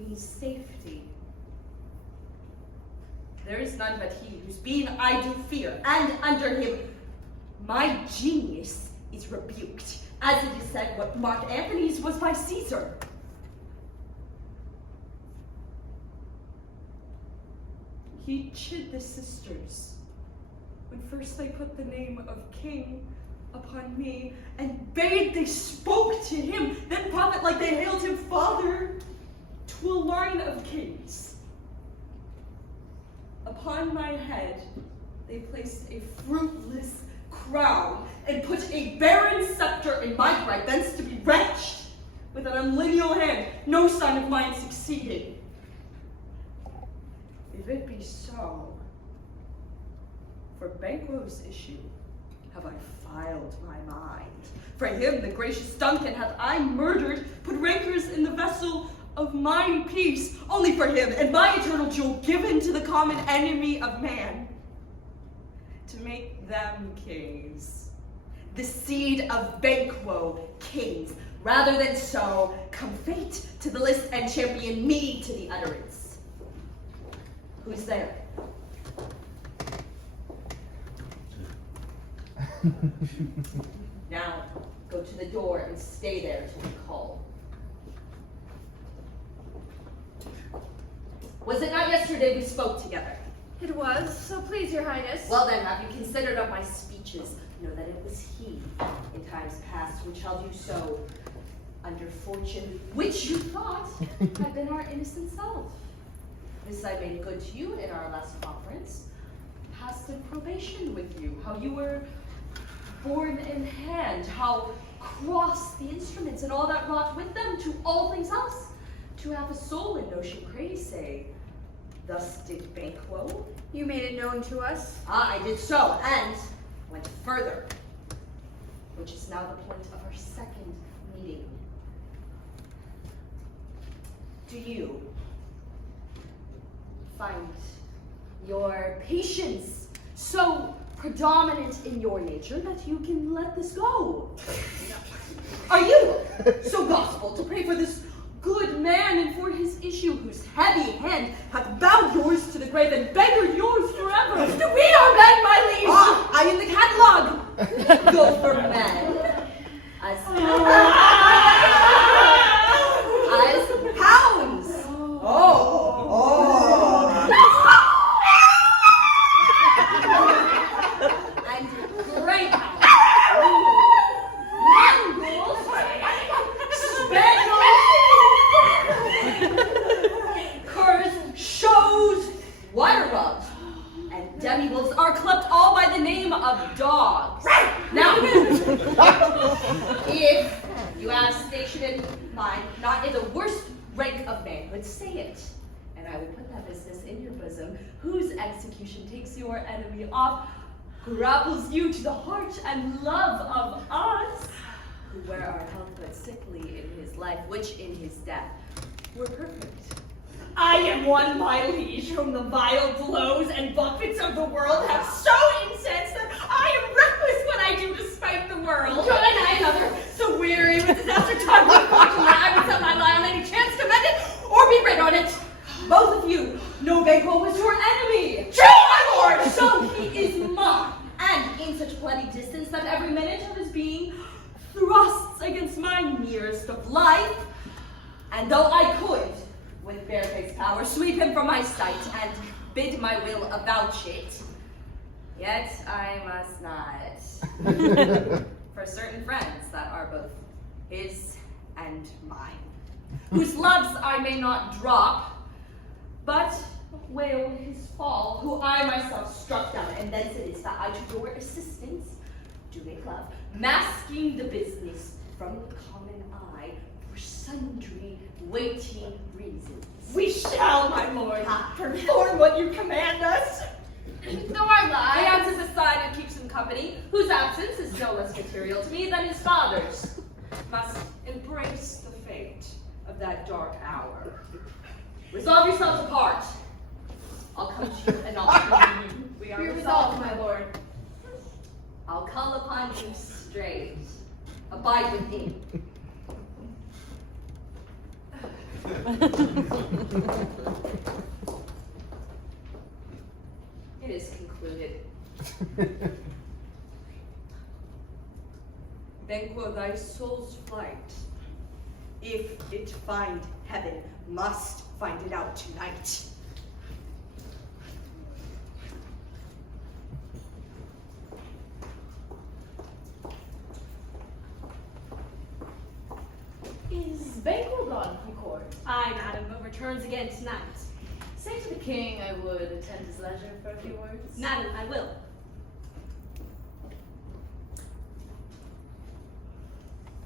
in his safety. There is none but he whose being I do fear, and under him my genius is rebuked, as it is said what Mark Antony's was by Caesar. He chid the sisters when first they put the name of king upon me, and bade they spoke to him, then prophet like they hailed him father to a line of kings. Upon my head they placed a fruitless crown, and put a barren scepter in my right, thence to be wrenched with an unlineal hand, no son of mine succeeded. If it be so, for Banquo's issue have I filed my mind. For him, the gracious Duncan, hath I murdered, put rancors in the vessel of mine peace, only for him, and my eternal jewel given to the common enemy of man, to make them kings. The seed of Banquo kings. Rather than so, come fate to the list and champion me to the utterance. Who's there? Now, go to the door and stay there till we call. Was it not yesterday we spoke together? It was, so please your highness. Well then, have you considered of my speeches? Know that it was he, in times past, which held you so under fortune, which you thought had been our innocent self. This I made good to you in our last conference. Passed in probation with you, how you were born in hand, how cross the instruments and all that wrought with them to all things else, to have a soul in notion crazy. Thus did Banquo. You made it known to us. Ah, I did so, and went further, which is now the point of our second meeting. Do you find your patience so predominant in your nature that you can let this go? Are you so gospel to pray for this good man and for his issue, whose heavy hand hath bowed yours to the grave and beggared yours forever? We are men, my liege! Ah, I in the catalog go for men as hounds. And greyhounds, mongrels, spaniels, curs, shows, water bugs, and demi-wolves are clubbed all by the name of dogs. Now, if you have station in mind, not in the worst rank of manhood, say it, and I will put that business in your bosom, whose execution takes your enemy off, grapples you to the heart and love of us, who were our health but sickly in his life, which in his death were perfect. I am one, my liege, whom the vile blows and buffets of the world have so incensed that I am reckless when I do despite the world. Good, and I another, so weary with disaster time to fortune that I would set my lie on any chance to mend it, or be rid on it. Both of you know Banquo was your enemy. True, my lord! So he is mine, and in such bloody distance that every minute of his being thrusts against my nearest of life. And though I could, with barefaced power, sweep him from my sight and bid my will avouch it, yet I must not. For certain friends that are both his and mine, whose loves I may not drop, but wail his fall, who I myself struck down, and thence it is that I to your assistance do make love, masking the business from the common eye for sundry weighty reasons. We shall, my lord, perform what you command us. Though I lie, Dances aside and keeps him company, whose absence is no less material to me than his father's, must embrace the fate of that dark hour. Resolve yourselves apart. I'll come to you and I'll come to you. We are resolved, my lord. I'll call upon you straight. Abide with me. It is concluded. Banquo, thy soul's flight, if it find heaven, must find it out tonight. Is Banquo gone from court? Aye, madam, but returns again tonight. Say to the king I would attend his leisure for a few words. Madam, I will.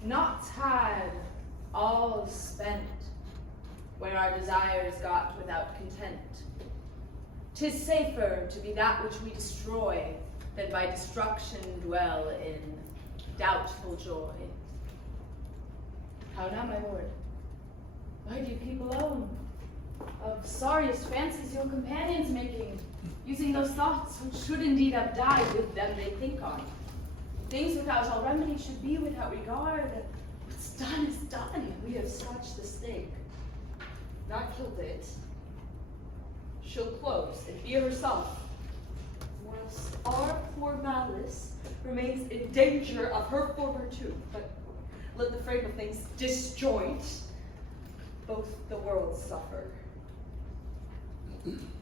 Not had, all spent, where our desires got without content. 'Tis safer to be that which we destroy than by destruction dwell in doubtful joy. How now, my lord? Why do you keep alone? Of sorriest fancies your companions making, using those thoughts which should indeed have died with them they think on. Things without all remedy should be without regard. What's done is done. We have scratched the stake, not killed it. She'll close and be herself, Whilst our poor malice remains in danger of her former too, but let the frame of things disjoint, both the worlds suffer.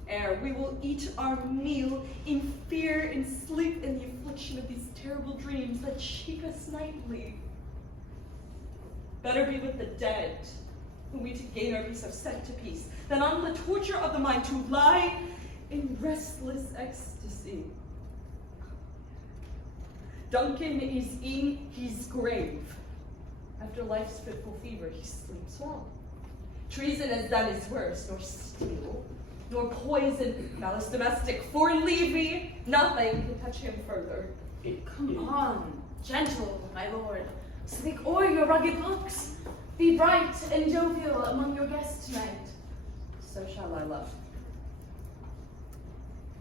Ere we will eat our meal in fear and sleep in the affliction of these terrible dreams that shake us nightly. Better be with the dead, whom we to gain our peace have sent to peace, than on the torture of the mind to lie in restless ecstasy. Duncan is in his grave. After life's fitful fever, he sleeps well. Treason has done his worst, nor steel, nor poison, malice domestic, for leave me, nothing can touch him further. Come on, gentle, my lord. Speak o'er your rugged looks. Be bright and jovial among your guests tonight. So shall I love.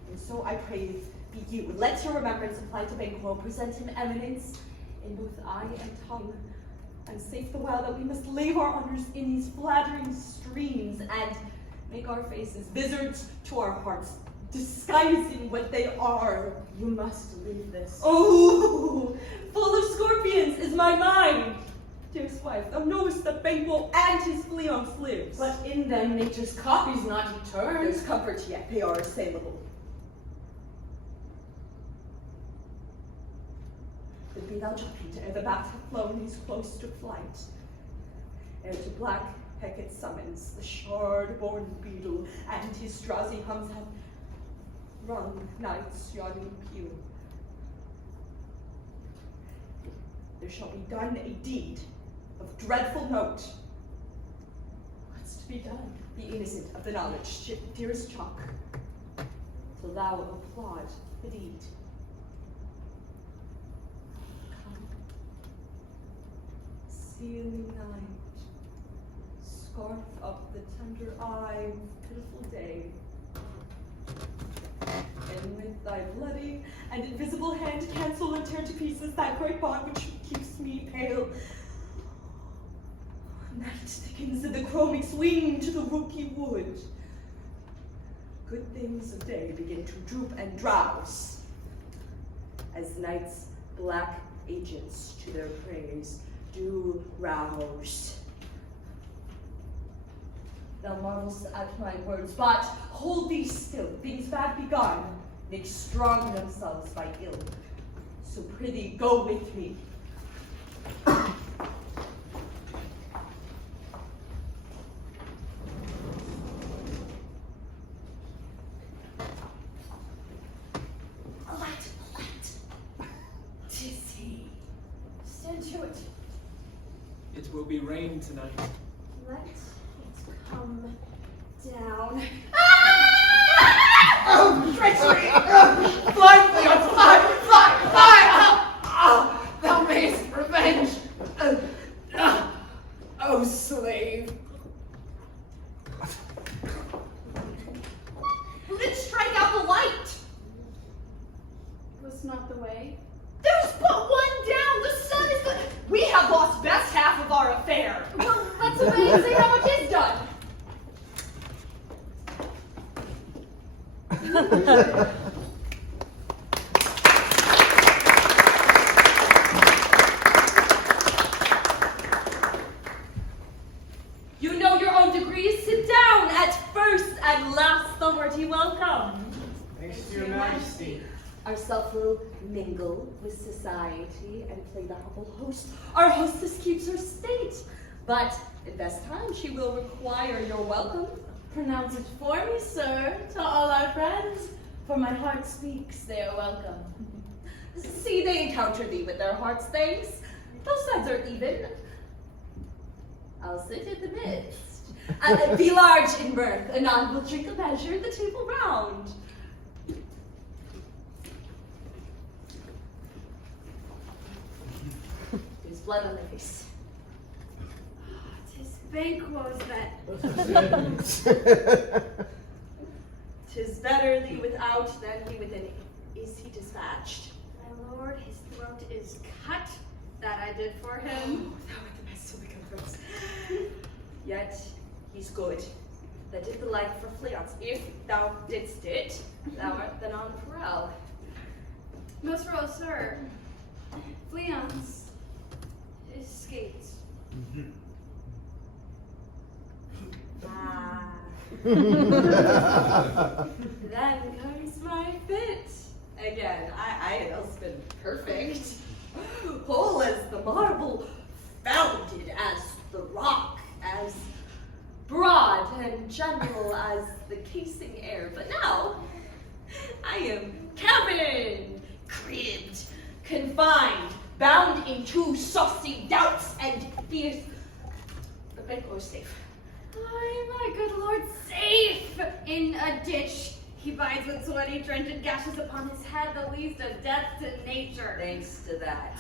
And so I pray be you. Let your remembrance apply to Banquo, present him eminence in both eye and tongue, and safe the while that we must lave our honors in these flattering streams, and make our faces vizards to our hearts, disguising what they are. You must leave this. Oh, full of scorpions is my mind. Dearest wife, thou knowest that Banquo and his Fleance lives. But in them nature's copy's not eternal. There's comfort yet, they are assailable. Then be thou jocund ere the bats have flown these close to flight, ere to black Hecate summons the shard-born beetle, and his drowsy hums have rung night's yawning peal. There shall be done a deed of dreadful note. What's to be done? The innocent of the knowledge, dearest Chalk, till thou applaud the deed. steely night, scarf up the tender eye of pitiful day. And with thy bloody and invisible hand cancel and tear to pieces that great bond which keeps me pale. Night thickens and the chromics wing to the rooky wood. Good things of day begin to droop and drowse, as night's black agents to their praise do rouse. Thou marvelst at my words, but hold thee still. Things bad begun make strong themselves by ill. So prithee, go with me. Stand to it. It will be rain tonight. Let it come down. Oh, treachery! Fly, Leon, fly, fly, fly! Thou mayest revenge! Oh, slave! Who did strike out the light? Was not the way? There's but one down. The sun is good. We have lost best half of our affair. Well, let's away and see how much is done. You know your own degrees. Sit down. At first and last, the hearty welcome. Thanks to your majesty. Ourself will mingle with society and play the humble host. Our hostess keeps her state, but at best time she will require your welcome. Pronounce it for me, sir, to all our friends, for my heart speaks they are welcome. See, they encounter thee with their heart's thanks. Those sides are even. I'll sit in the midst. Be large in mirth, anon we'll drink a measure, the table round. There's blood on my face. Tis Banquo's then. Tis better thee without than he within. Is he dispatched? My lord, his throat is cut. That I did for him. Thou art the best of the comforts. Yet he's good. That did the like for Fleance. If thou didst it, thou art then on the prowl. Most royal sir, Fleance escaped. Ah. Then comes my fit. Again, I had else been perfect. Whole as the marble, founded as the rock, as broad and general as the casing air. But now, I am cabined, cribbed, confined, bound in two saucy doubts and fears. But Banquo's safe. Ay, my good lord, safe in a ditch. He bides with sweaty, drenched gashes upon his head, the least of death to nature. Thanks to that.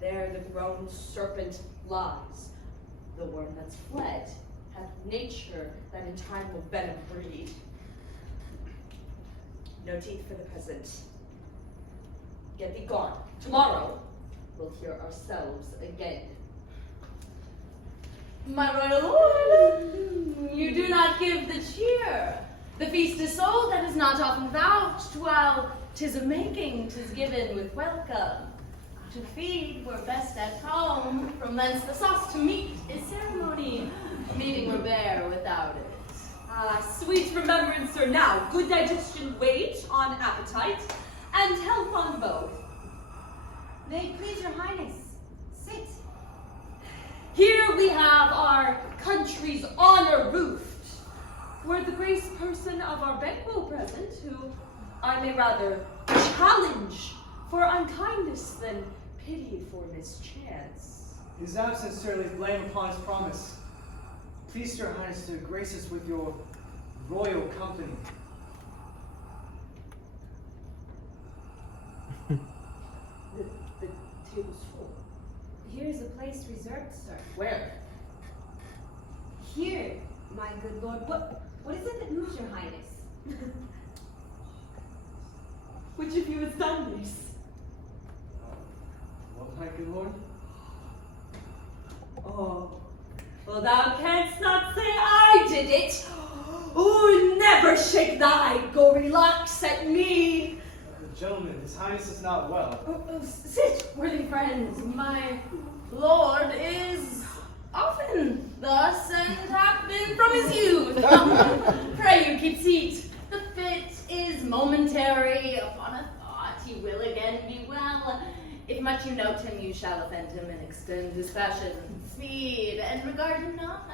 There the grown serpent lies. The worm that's fled hath nature that in time will venom breed. No teeth for the present. Get thee gone. Tomorrow we'll hear ourselves again. My royal lord, you do not give the cheer. The feast is sold that is not often vouched, while 'tis a making, 'tis given with welcome. To feed were best at home, from thence the sauce to meat is ceremony. Meeting were bare without it. Ah, sweet remembrancer now, good digestion wait on appetite, and health on both. May it please your highness, sit. Here we have our country's honor roofed. Were the grace person of our Banquo present, who I may rather challenge for unkindness than pity for mischance. His absence, sir, lays blame upon his promise. Please, your highness, to grace us with your royal company. The tables full. Here's a place reserved, sir. Where? Here, my good lord. What is it that moves your highness? Which of you has done this? What, my good lord? Oh, well, thou canst not say I did it. Oh, never shake thy gory locks at me. Gentlemen, his highness is not well. Sit, worthy friends. My lord is often thus and hath been from his youth. Pray you keep seat. The fit is momentary. Upon a thought, he will again be well. If much you note him, you shall offend him and extend his passion, speed, and regard him not.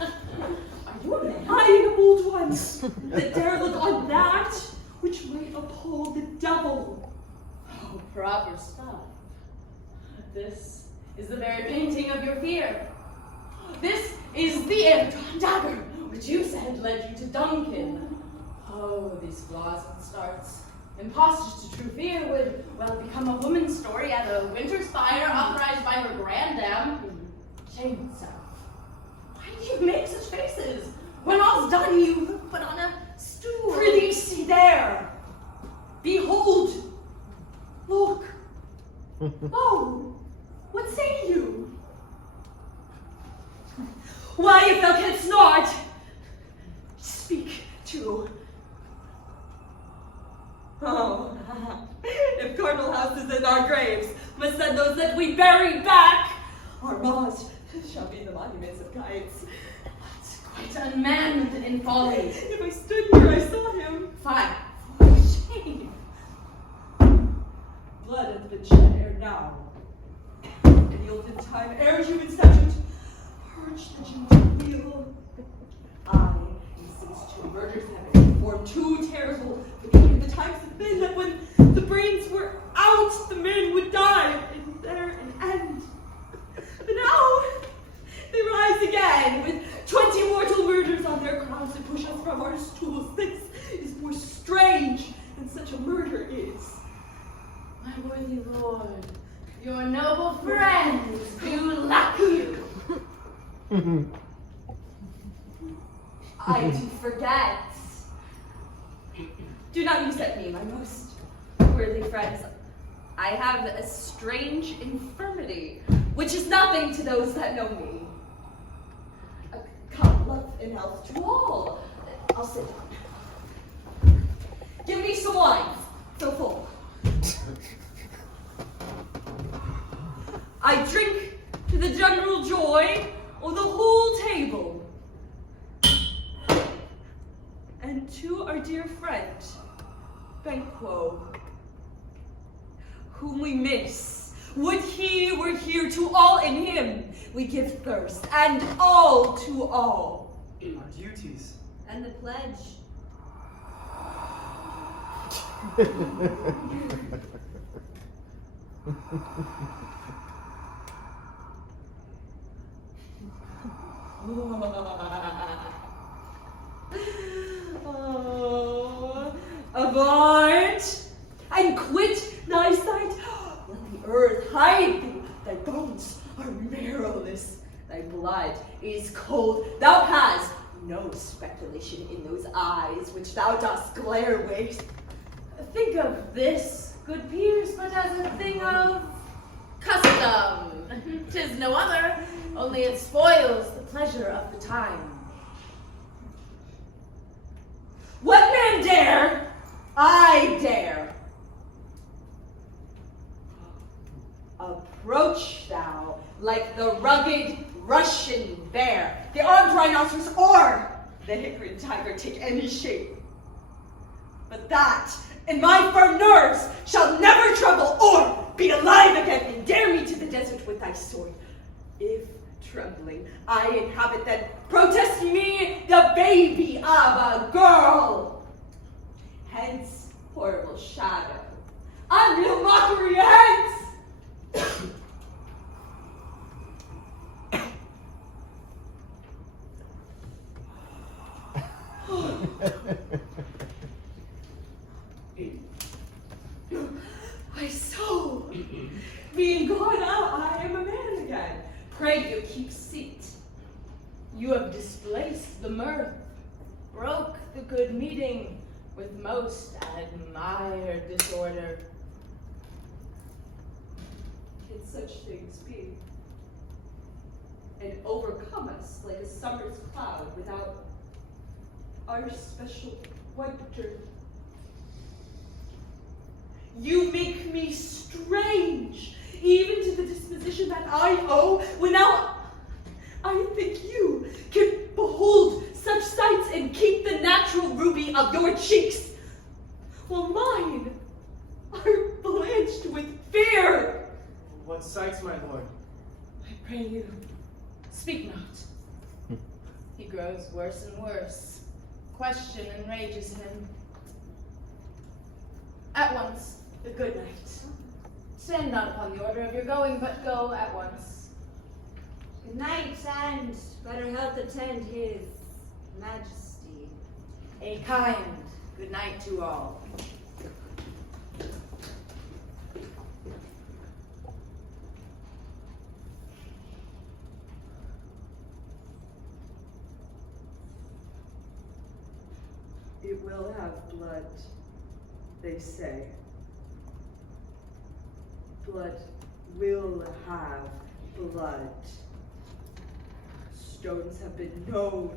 Are you a man? I am old ones that dare look on that which might uphold the devil. Oh, proper stuff. This is the very painting of your fear. This is the air-drawn dagger which you said led you to Duncan. Oh, these flaws and starts. Impostors to true fear would, well, become a woman's story at a winter's fire uprised by her grandam. Shame itself. Why do you make such faces? When all's done, you put on a stool. Prithee, see there. Behold. Look. Oh, what say you? Why, if thou canst not, speak to. Oh, if Cardinal House is in our graves, must send those that we bury back. Our maws shall be the monuments of kites. Quite unmanned in folly. If I stood here, I saw him. Fine. For shame. Blood hath been shed ere now. In the olden time, ere human statute purged the gentle wheel. I, since two murders have been performed, too terrible, the times have been that when the brains were out, the men would die, and there an end. But now they rise again with 20 mortal murders on their crowns to push us from our stools. This is more strange than such a murder is. My worthy lord, your noble friends do lack you. I do forget. Do not you set me, my most worthy friends. I have a strange infirmity, which is nothing to those that know me. Come, love and health to all. I'll sit down. Give me some wine, so full. I drink to the general joy of the whole table. And to our dear friend, Banquo, whom we miss. Would he were here, to all in him we give thirst, and all to all. Our duties. And the pledge. Oh, avaunt, and quit thy sight. Let the earth hide thee. Thy bones are marrowless. Thy blood is cold. Thou hast no speculation in those eyes which thou dost glare with. Think of this, good peers, but as a thing of custom. 'Tis no other, only it spoils the pleasure of the time. What man dare? I dare. Approach thou like the rugged Russian bear, the armed rhinoceros, or the hickory tiger, take any shape. But that, in my firm nerves, shall never trouble or be alive again, and dare me to the desert with thy sword. If trembling I inhabit, then protest me the baby of a girl. Hence, horrible shadow, unreal mockery, hence. My soul Being gone out, I am a man again. Pray you keep seat. You have displaced the mirth, broke the good meeting with most admired disorder. Can such things be? And overcome us like a summer's cloud without our special wonder. You make me strange, even to the disposition that I owe, when now I think you can behold such sights and keep the natural ruby of your cheeks, while mine are blanched with fear. What sights, my lord? I pray you, speak not. He grows worse and worse. Question enrages him. At once, the good night. Stand not upon the order of your going, but go at once. Good night, and better health attend his majesty. A kind good night to all. It will have blood, they say. Blood will have blood. Stones have been known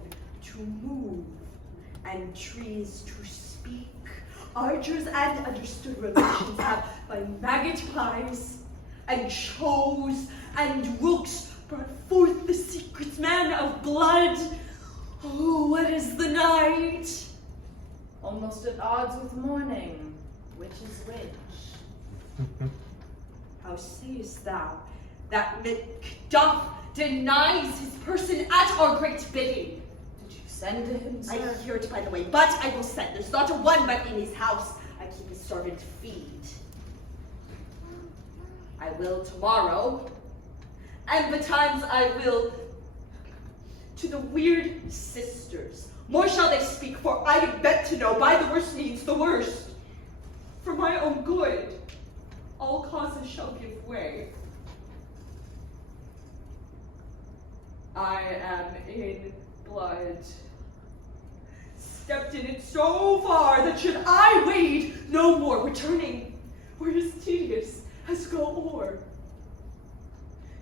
to move, and trees to speak. Archers and understood relations have by maggot pies, and shows, and rooks brought forth the secret man of blood. Oh, what is the night? Almost at odds with morning, which is which? How sayest thou that Macduff denies his person at our great bidding? Did you send to him, I sir? hear it, by the way, but I will send. There's not a one but in his house. I keep his servant feed. I will tomorrow, and betimes I will to the weird sisters. More shall they speak, for I have bet to know by the worst means the worst. For my own good, all causes shall give way. I am in blood. Stepped in it so far that should I wade no more, returning where it is tedious as go o'er.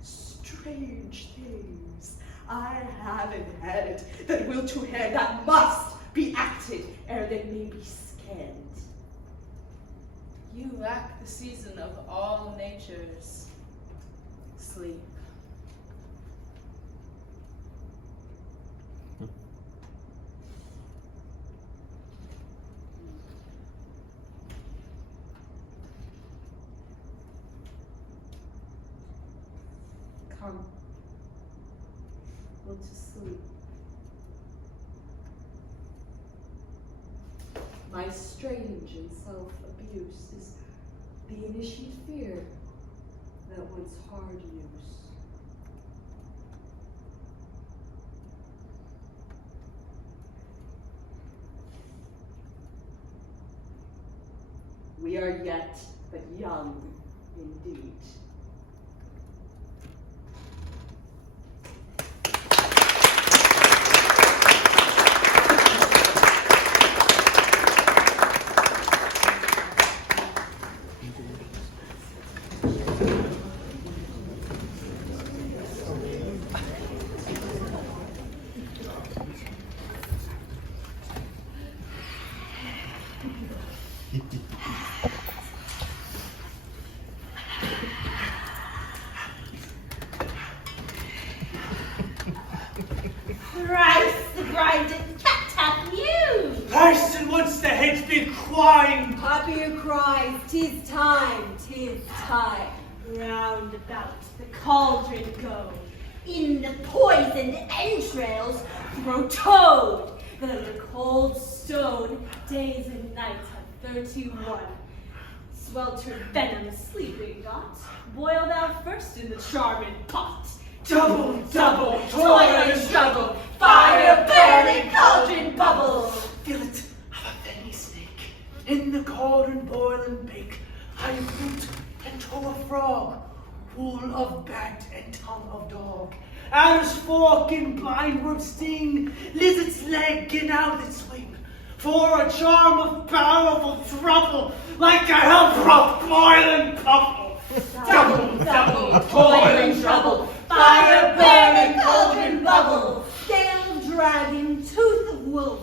Strange things I have in head that will to hand that must be acted ere they may be scanned. You lack the season of all natures. Sleep. Come, go to sleep. My strange and self-abuse is the initiate fear that wants hard use. We are yet but young indeed. Thrice the grinded cat hath mewed. Parson wants the head be crying. Happier cries, 'tis time, 'tis time. Round about the cauldron go, in the poisoned entrails throw toad, that under cold stone days and nights have 31. Sweltered venom sleeping got, boiled out first in the charmed pot. Double, double, Toil and struggle, fire burning cauldron bubble. Feel it of a veiny snake in the cauldron boil and bake. I root into a frog, full of bat and tongue of dog. Adder's fork in blind worm's sting, lizard's leg in out its wing, for a charm of powerful trouble, like a helper of boiling couple. Double, double, toil and trouble, fire burn and cauldron bubble, Scale dragon, tooth of wolf,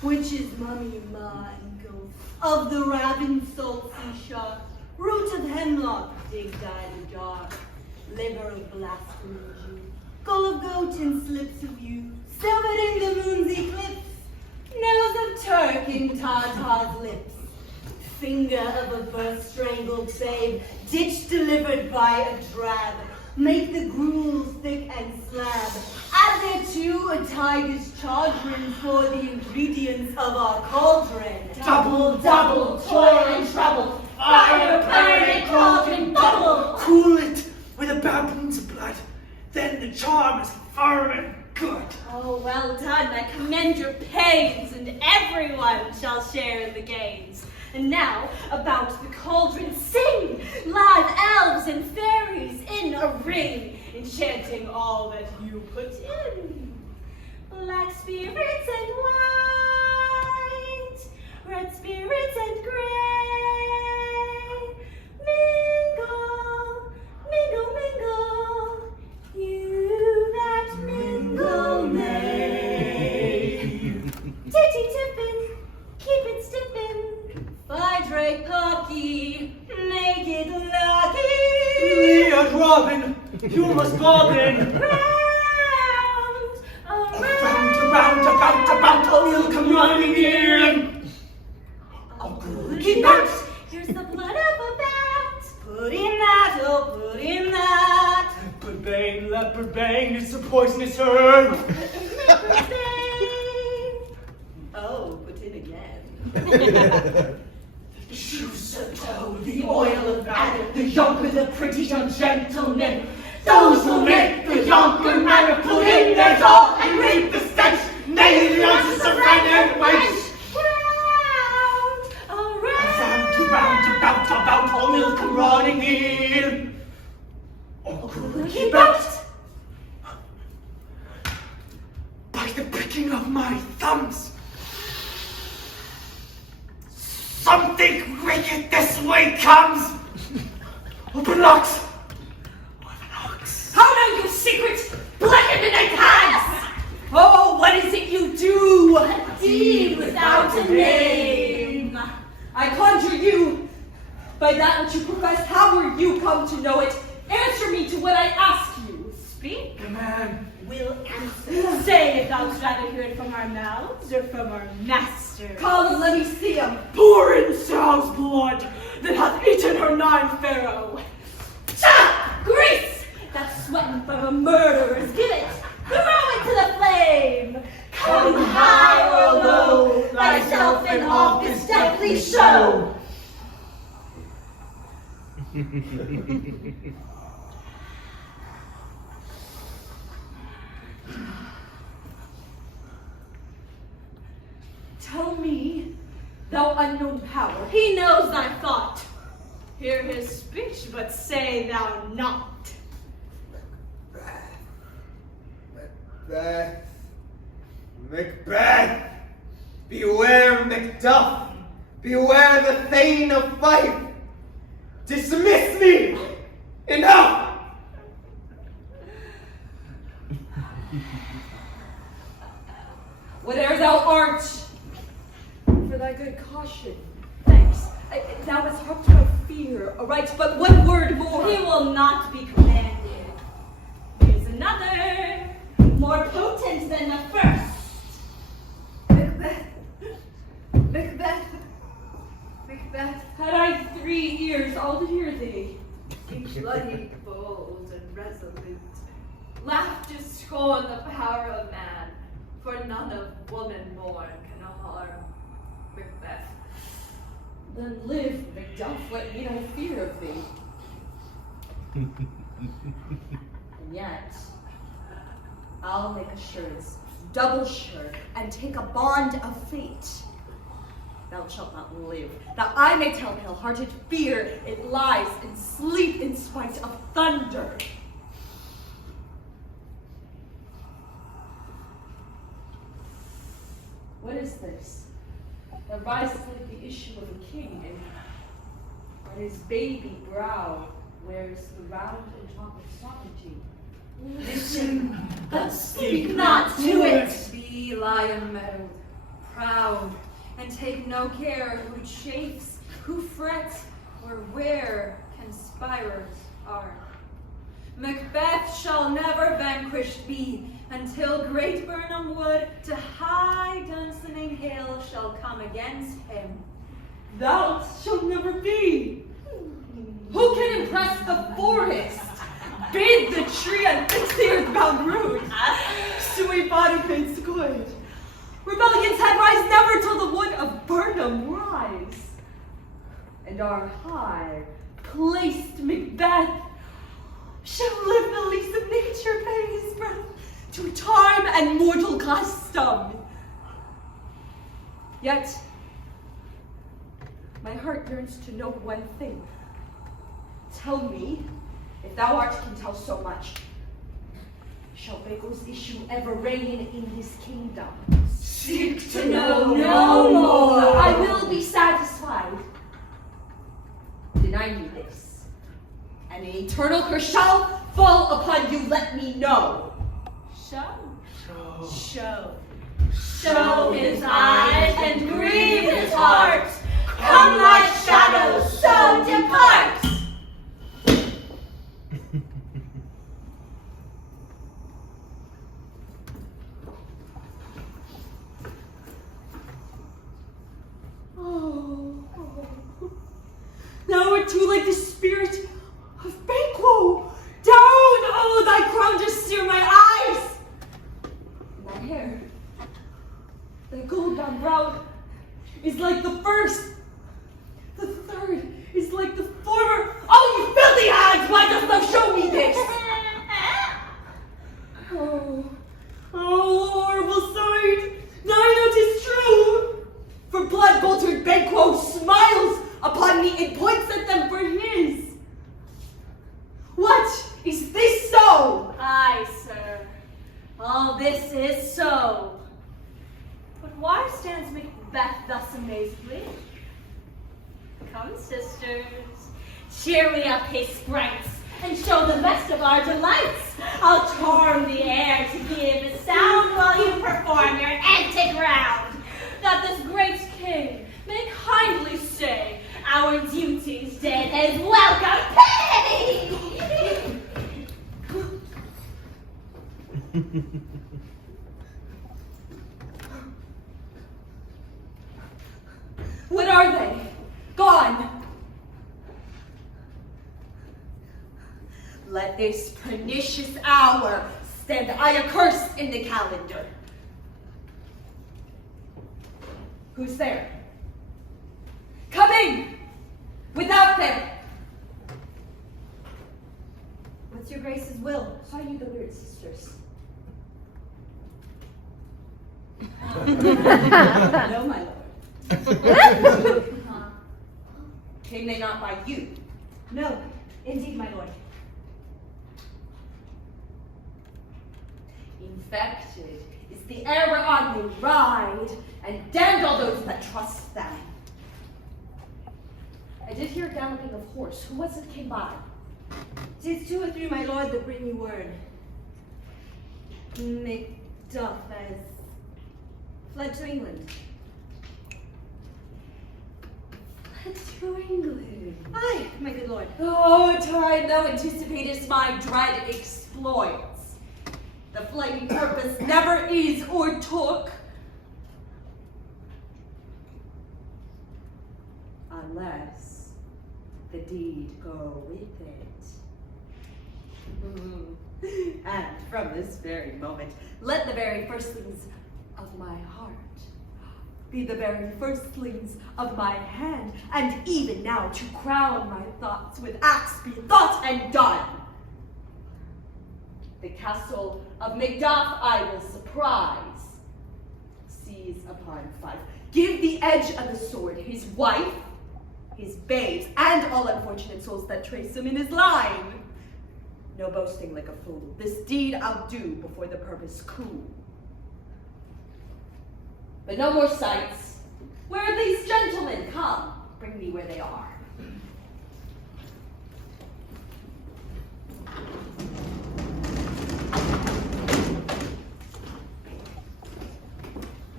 which is mummy mine ghost, of the raven salty shark, root of hemlock, dig died dark, liver of blasphemy Jew, skull of goat and slips of yew, silvered in the moon's eclipse, nose of Turk in Tartar's lips, finger of a birth strangled babe, ditch delivered by a drab, make the gruel thick and slab, add thereto a tiger's chagrin for the ingredients of our cauldron. double, double, toil and trouble, fire burn and cauldron bubble. Cool it with a baboon's blood, then the charm is firm and good. Oh, well done. I commend your pains, and everyone shall share in the gains. And now, about the cauldron sing, live elves and fairies in a ring, enchanting all that you put in. Black spirits and white, red spirits and gray, mingle, mingle, mingle, you that mingle may. Titty tippin', keep it stiffin', Drake Pocky, make it lucky. Leon Robin, you must bobbin. Round, About, oh, you'll come running in. Keep out. Here's the blood of a bat. Put in that, oh, put in that. Leopard bane, it's a poisonous herb. Leopard bane. Oh, put in again. Shoes of Oh, the oil of adder, the yonker, the pretty young gentlemen. Those who make the yonker manner put in their all and reap the stench. Nay, the ounces of red and white. Round, about, all milk and running in. Oh, keep out. By the pricking of my thumbs. Something wicked this way comes! Open locks! How know you secret, black midnight hags? Oh, what is it you do? A deed without a name. I conjure you, by that which you profess, how were you come to know it? Answer me to what I ask you. Speak. The man Will answer. Say if thou'dst rather hear it from our mouths or from our master. Come and let me see him. Pour in sow's blood that hath eaten her 9 pharaoh. Cha! Grease! That's sweating from a murderer's. Give it. Throw it to the flame. Come high or low, thyself in office deftly show. Tell me, thou unknown power. He knows thy thought. Hear his speech, but say thou not. Macbeth! Beware Macduff! Beware the Thane of Fife! Dismiss me! Enough! Whate'er thou art, for thy good caution, thanks. Thou hast harped my fear, aright, but one word more. He will not be commanded. Here's another, more potent than the first. Macbeth. Macbeth. Macbeth. Had I 3 ears, I'll hear thee. Be bloody, bold, and resolute. Laugh to scorn the power of man, for none of woman born can harm Macbeth. Then live, Macduff, let me no fear of thee. And yet, I'll make assurance, double sure, and take a bond of fate. thou shalt not live, that I may tell pale-hearted fear it lies in sleep in spite of thunder. What is this? That rises like the issue of a king, and on his baby brow wears the round and top of sovereignty. Listen, but speak not to it. Be lion meadow, proud, and take no care who chafes, who frets, or where conspirers are. Macbeth shall never vanquished be, until great Birnam Wood to high Dunsinane Hill shall come against him. Thou shalt never be. Who can impress the forest? Bid the tree and fix the earthbound root. Sweet body paints good. Rebellion's head rise never till the wood of Birnam rise. And our high placed Macbeth shall live the least of nature, paying his breath to time and mortal custom. Yet, my heart yearns to know one thing. Tell me, if thou art can tell so much, shall Bago's issue ever reign in this kingdom? Seek to know no more. I will be satisfied. Deny me this, and an eternal curse shall fall upon you. Let me know. Show his eyes and grieve his heart. Come like shadows, so depart. Thou art too like the spirit of Banquo. Down, oh, thy crown to steer my eyes. My hair, thy gold-bound brow, is like the first. The third is like the former. Oh, you filthy hags, why dost thou show me this? Oh, horrible sight. Now I know 'tis true. For blood-boltered Banquo smiles upon me and points at them for his. What? Is this so? Aye, sir. All this is so. But why stands Macbeth thus amazedly? Come, sisters, cheer me up, his sprites, and show the best of our delights. I'll torn the air to give a sound while you perform your antic round, that this great king may kindly say our duties did as welcome pay. What are they? Gone. Let this pernicious hour stand I accursed in the calendar. Who's there? Come in! Without there! What's your grace's will? Saw you the weird sisters. No, my lord. Came they not by you? No, indeed, my lord. Infected is the air whereon they ride, and damned all those that trust them. I did hear galloping of horse. Who was it came by? 'Tis 2 or 3, my lord, that bring you word. Macduff has fled to England. Fled to England. Aye, my good lord. Oh, time thou anticipatest my dread exploits. The flaming purpose never is or took, unless the deed go with it. And from this very moment, let the very firstlings of my heart be the very firstlings of my hand, and even now to crown my thoughts with acts be thought and done. The castle of Macduff I will surprise, seize upon Fife, give the edge of the sword his wife, his babes, and all unfortunate souls that trace him in his line. No boasting like a fool. This deed I'll do before the purpose cool. But no more sights. Where are these gentlemen? Come, bring me where they are.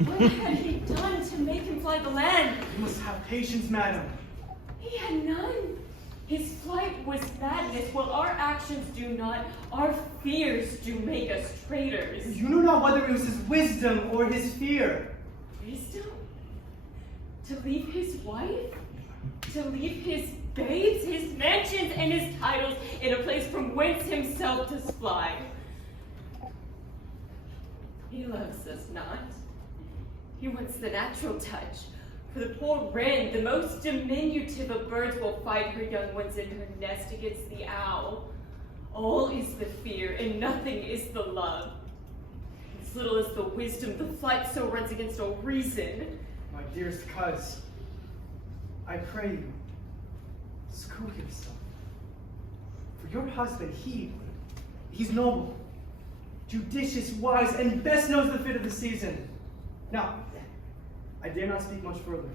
What had he done to make him fly the land? You must have patience, madam. He had none. His flight was madness, while our actions do not. Our fears do make us traitors. You know not whether it was his wisdom or his fear. Wisdom? To leave his wife? To leave his babes, his mansions, and his titles in a place from whence himself does fly. He loves us not. He wants the natural touch. For the poor wren, the most diminutive of birds, will fight her young ones in her nest against the owl. All is the fear, and nothing is the love. As little as the wisdom, the flight so runs against all reason. My dearest coz, I pray you, school yourself. For your husband, he's noble, judicious, wise, and best knows the fit of the season. Now, I dare not speak much further,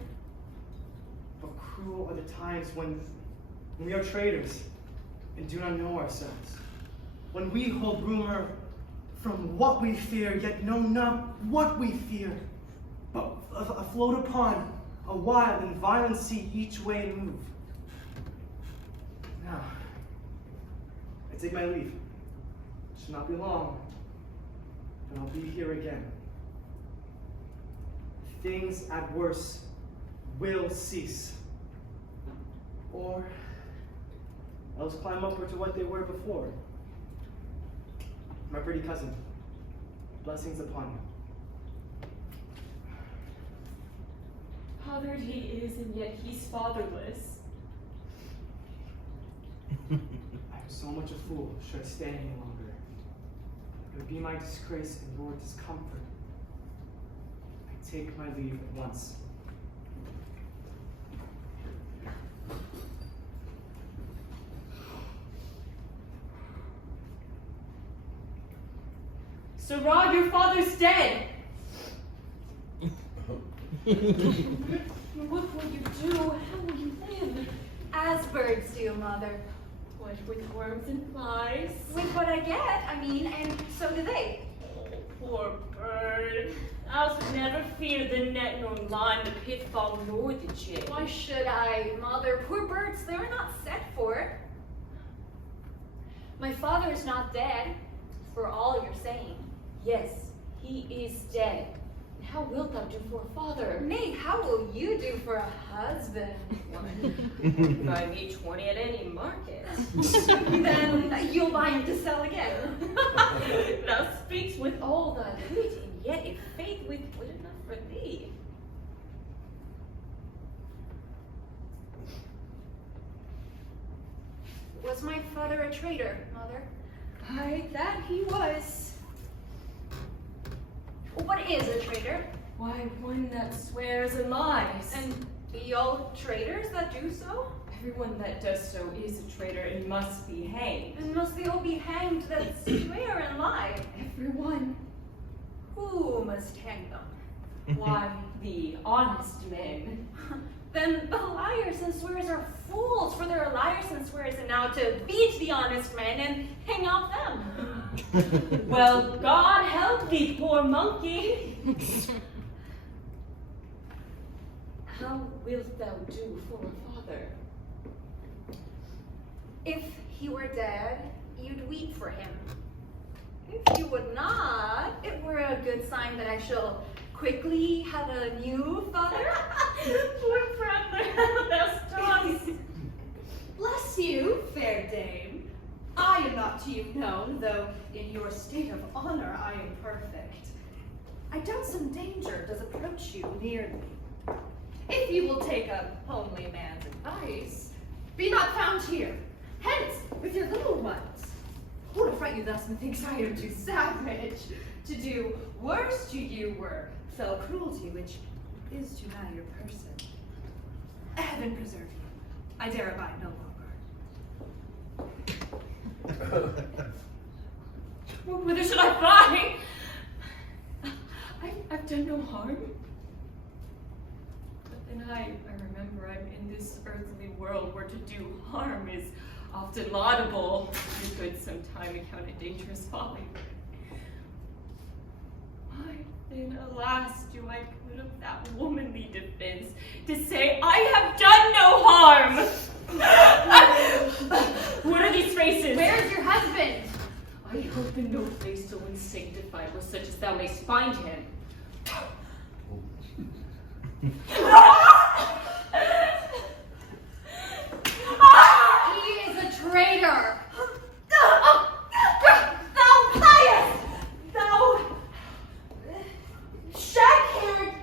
but cruel are the times when we are traitors and do not know ourselves. When we hold rumor from what we fear, yet know not what we fear, but afloat upon a wild and violent sea each way move. Now, I take my leave. It shall not be long, and I'll be here again. Things at worst will cease, or else climb upward to what they were before. My pretty cousin, blessings upon you. Fathered he is, and yet he's fatherless. I am so much a fool should I stay any longer. It would be my disgrace and your discomfort. Take my leave at once. Sir Rod, your father's dead. What will you do? How will you live? As birds do, mother. What, with worms and flies? With what I get, I mean, and so do they. Poor bird. Else would never fear the net, nor line, the pitfall, nor the jail. Why should I, mother? Poor birds, they're not set for it. My father is not dead, for all you're saying. Yes, he is dead. And how wilt thou do for a father? Nay, how will you do for a husband? Buy me 20 at any market. Then you'll buy him to sell again. Thou speaks with all thy wit, and yet if faith with wit enough for thee. Was my father a traitor, mother? Aye, that he was. What is a traitor? Why, one that swears and lies. And be all traitors that do so? Everyone that does so is a traitor and must be hanged. And must they all be hanged that swear and lie? Everyone. Who must hang them? Why, the honest men. Then the liars and swears are fools, for there are liars and swears, and now to beat the honest men and hang off them. Well, God help thee, poor monkey. How wilt thou do for a father? If he were dead, you'd weep for him. If you would not, it were a good sign that I shall quickly have a new father. Poor friend, thou stars. Bless you, fair dame. I am not to you known, though in your state of honor I am perfect. I doubt some danger does approach you nearly. If you will take a homely man's advice, be not found here. Hence, with your little ones. Who to fright you thus, methinks I am too savage. To do worse to you were fell cruelty, which is to marry your person. Heaven preserve you. I dare abide no longer. Whither should I fly? I've done no harm. But then I remember I'm in this earthly world where to do harm is often laudable, to good sometime accounted dangerous folly. Why then, alas, do I put up that womanly defense to say I have done no harm? What are these faces? Where is your husband? I hope in no place so unsanctified where such as thou mayst find him. He is a traitor. Thou pious! Thou shag-haired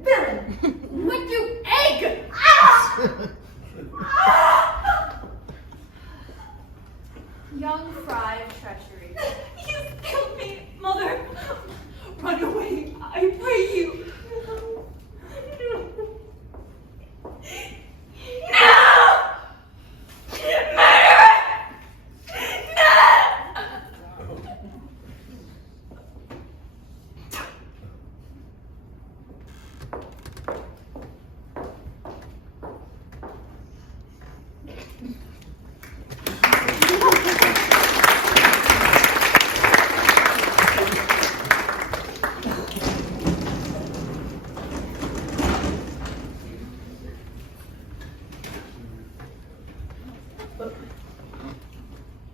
villain! Would you egg? Young fry of treachery. You killed me, mother. Run away, I pray you. No. No! Murderer! No!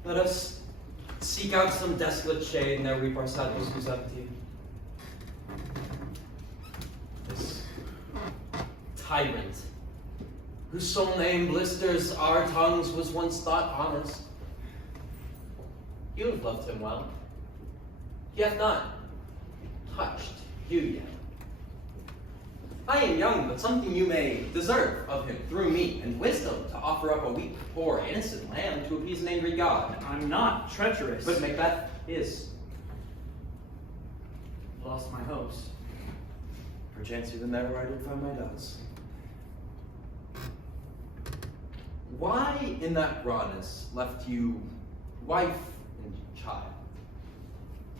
Let us seek out some desolate shade and there reap our saddles whose empty. This tyrant, whose sole name blisters our tongues, was once thought honest. You have loved him well. He hath not touched you yet. I am young, but something you may deserve of him through me, and wisdom to offer up a weak, poor, innocent lamb to appease an angry god. I'm not treacherous. But Macbeth is. Lost my hopes. Perchance even there where I did find my doubts. Why in that rawness left you wife and child?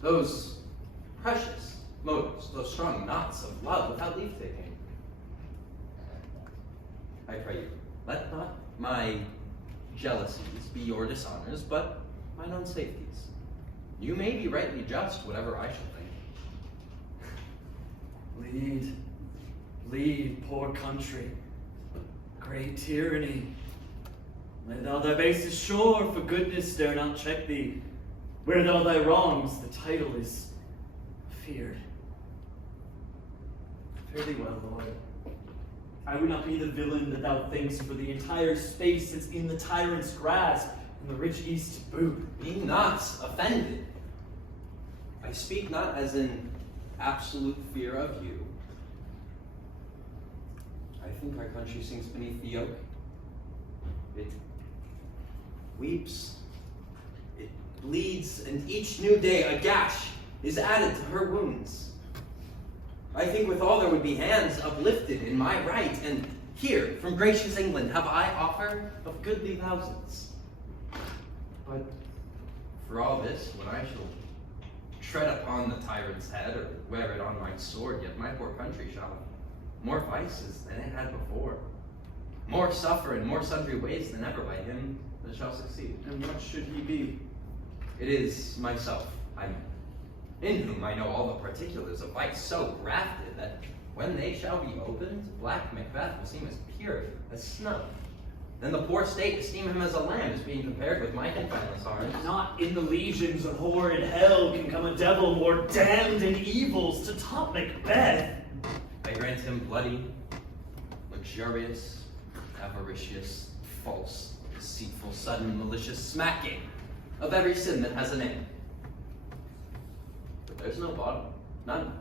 Those precious motives, those strong knots of love without leave taking. I pray you, let not my jealousies be your dishonors, but mine own safeties. You may be rightly just, whatever I shall think. Lead, poor country. Great tyranny. Lay thou thy bases sure, for goodness dare not check thee. Where thou thy wrongs, the title is feared. Fare thee well, Lord. I would not be the villain that thou thinkst, for the entire space is in the tyrant's grasp, and the rich east to boot. Be not offended. I speak not as in absolute fear of you. I think our country sinks beneath the yoke. It weeps, it bleeds, and each new day a gash is added to her wounds. I think withal there would be hands uplifted in my right, and here, from gracious England, have I offer of goodly thousands. But for all this, when I shall tread upon the tyrant's head, or wear it on my sword, yet my poor country shall have more vices than it had before, more suffer in more sundry ways than ever by him that shall succeed. And what should he be? It is myself, I mean, in whom I know all the particulars of vice so grafted that when they shall be opened, black Macbeth will seem as pure as snow. Then the poor state esteem him as a lamb, as being compared with my confineless arms. Not in the legions of horrid hell can come a devil more damned in evils to top Macbeth. I grant him bloody, luxurious, avaricious, false, deceitful, sudden, malicious smacking of every sin that has a name. But there's no bottom, none,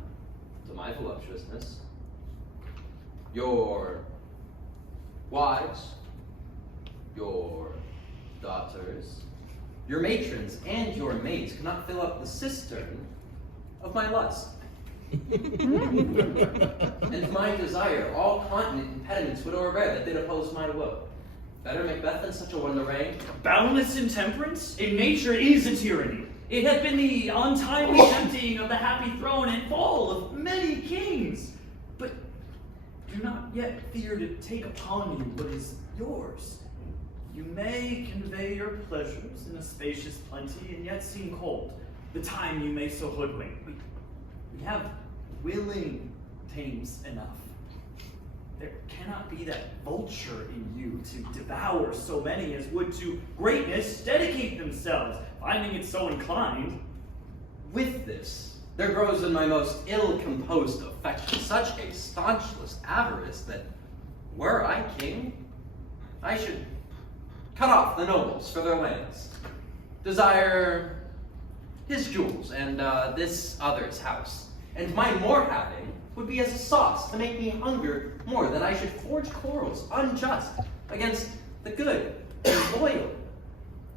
to my voluptuousness. Your wives, your daughters, your matrons, and your maids cannot fill up the cistern of my lust. And my desire, all continent impediments would o'erbear that did oppose my will. Better Macbeth than such a one to reign. Boundless intemperance? In nature is a tyranny. It hath been the untimely emptying of the happy throne and fall of many kings. But do not yet fear to take upon you what is yours. You may convey your pleasures in a spacious plenty, and yet seem cold. The time you may so hoodwink. We have willing Thanes enough. There cannot be that vulture in you to devour so many as would to greatness dedicate themselves, finding it so inclined. With this, there grows in my most ill-composed affection such a staunchless avarice that, were I king, I should cut off the nobles for their lands, desire his jewels and this other's house, and my more having would be as a sauce to make me hunger more than I should forge quarrels unjust against the good and loyal,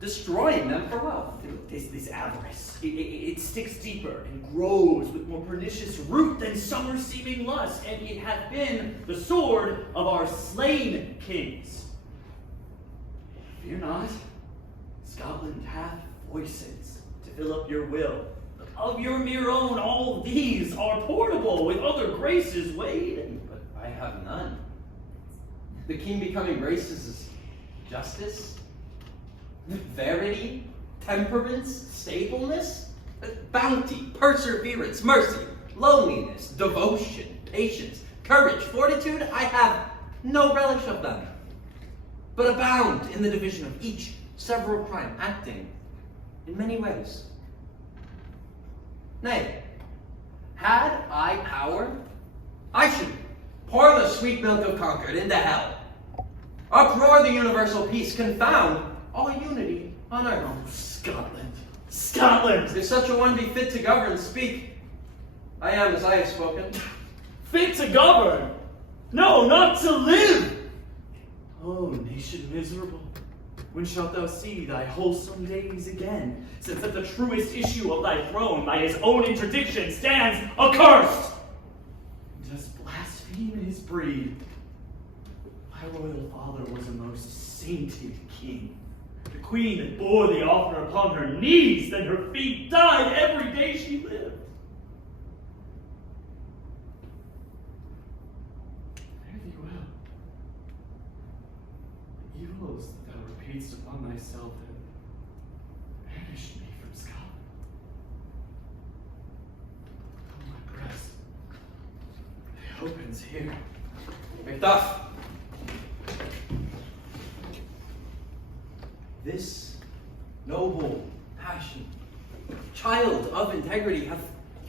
destroying them for wealth. This avarice, it sticks deeper and grows with more pernicious root than summer-seeming lust, and it hath been the sword of our slain kings. Fear not, Scotland hath voices to fill up your will. Of your mere own, all these are portable, with other graces weighed. But I have none. The king becoming graces is justice, verity, temperance, stableness, bounty, perseverance, mercy, loneliness, devotion, patience, courage, fortitude. I have no relish of them, but abound in the division of each several crime, acting in many ways. Nay, had I power, I should pour the sweet milk of Concord into hell, uproar the universal peace, confound all unity on earth. Oh, Scotland, Scotland! If such a one be fit to govern, speak. I am as I have spoken. Fit to govern? No, not to live! Oh, nation miserable, when shalt thou see thy wholesome days again, since that the truest issue of thy throne by his own interdiction stands accursed? Dost blaspheme his breed? My royal father was a most sainted king. The queen that bore the altar upon her knees, then her feet died every day she lived. Fare thee well. The evils that thou repeatest upon thyself have banished me from Scotland. Oh, my breast, it opens here. Macduff! This noble passion, child of integrity, hath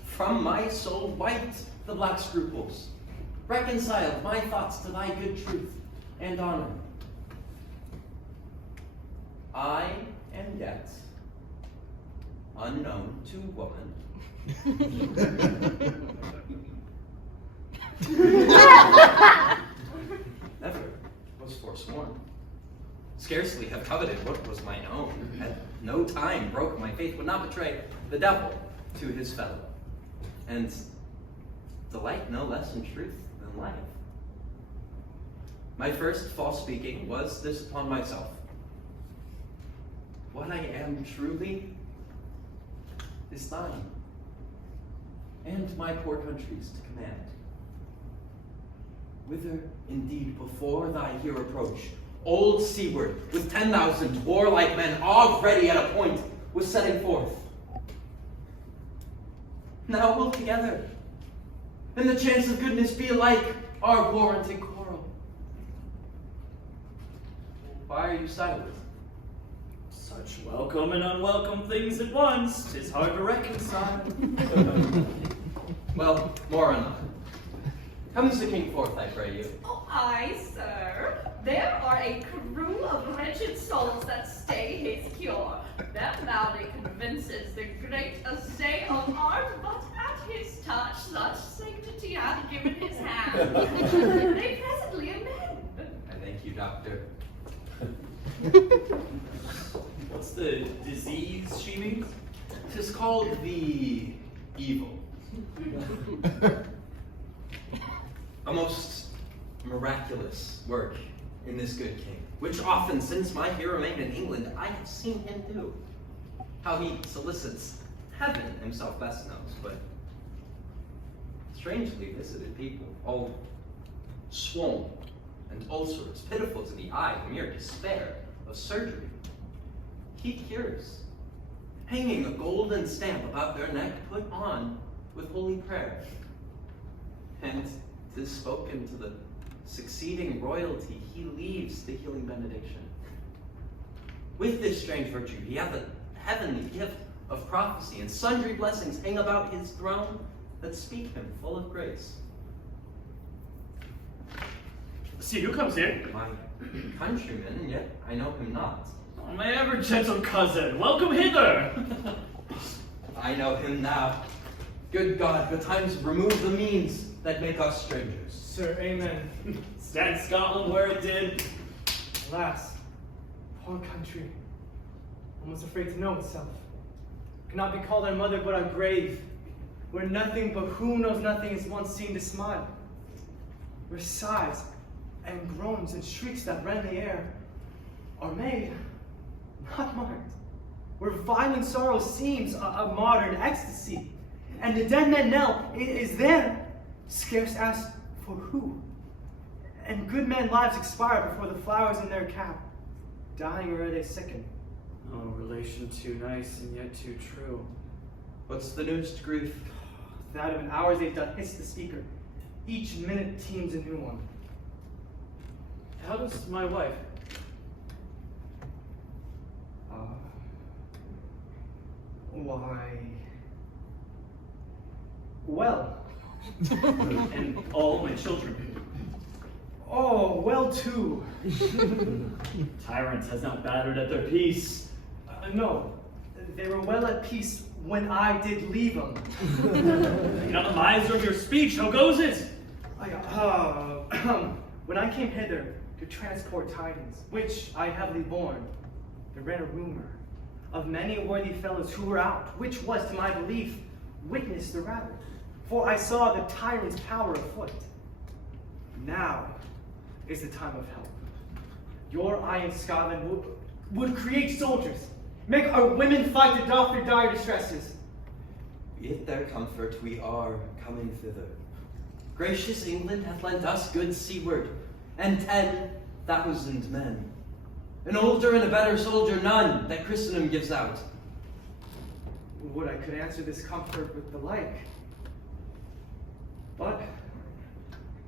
from my soul wiped the black scruples, reconciled my thoughts to thy good truth and honor. I am yet unknown to woman. Never was forsworn. Scarcely have coveted what was mine own. At no time broke my faith, would not betray the devil to his fellow, and delight no less in truth than life. My first false speaking was this upon myself. What I am truly is thine, and my poor country's to command. Whither, indeed, before thy here approach, old seaward, with 10,000 warlike men already at a point, was setting forth. Now we'll together, and the chance of goodness be alike our warranted quarrel. Why are you silent? Such welcome and unwelcome things at once, 'tis hard to reconcile. Well, more on that. Comes the king forth, I pray you. Oh, aye, sir. There are a crew of wretched souls that stay his cure. Their malady convinces the great essay of art, but at his touch such sanctity hath given his hand. They presently amend. I thank you, doctor. What's the disease she means? 'Tis called the evil. A most miraculous work in this good king, which often since my here remained in England, I have seen him do. How he solicits heaven himself best knows, but strangely visited people, all swollen and ulcerous, pitiful to the eye, the mere despair of surgery. He cures, hanging a golden stamp about their neck, put on with holy prayer. And 'tis spoken to the succeeding royalty, he leaves the healing benediction. With this strange virtue, he hath a heavenly gift of prophecy, and sundry blessings hang about his throne that speak him full of grace. See who comes here? My countryman, and yet I know him not. Oh, my ever gentle cousin, welcome hither. I know him now. Good God, betimes remove the means that make us strangers. Sir, amen. Stand Scotland where it did. Alas, poor country, almost afraid to know itself. Cannot be called our mother but our grave, where nothing but who knows nothing is once seen to smile. Where sighs and groans and shrieks that rend the air are made, not marked. Where violent sorrow seems a modern ecstasy, and the dead man knell is there, scarce asked for who. And good men lives expire before the flowers in their cap, dying or ere they sicken. Oh, relation too nice and yet too true. What's the newest grief? That of an hour's they've done hiss the speaker. Each minute teems a new one. How does my wife? Why... Well. And all my children. Oh, well too. Tyrants has not battered at their peace. No, they were well at peace when I did leave them. You're not the miser of your speech, how goes it? When I came hither to transport tidings, which I heavily borne, there ran a rumor of many worthy fellows who were out, which was, to my belief, witness the rather. For I saw the tyrant's power afoot. Now is the time of help. Your eye in Scotland would create soldiers, make our women fight to doff their dire distresses. With their comfort we are coming thither. Gracious England hath lent us good seaward, and 10,000 men. An older and a better soldier none that Christendom gives out. Would I could answer this comfort with the like. But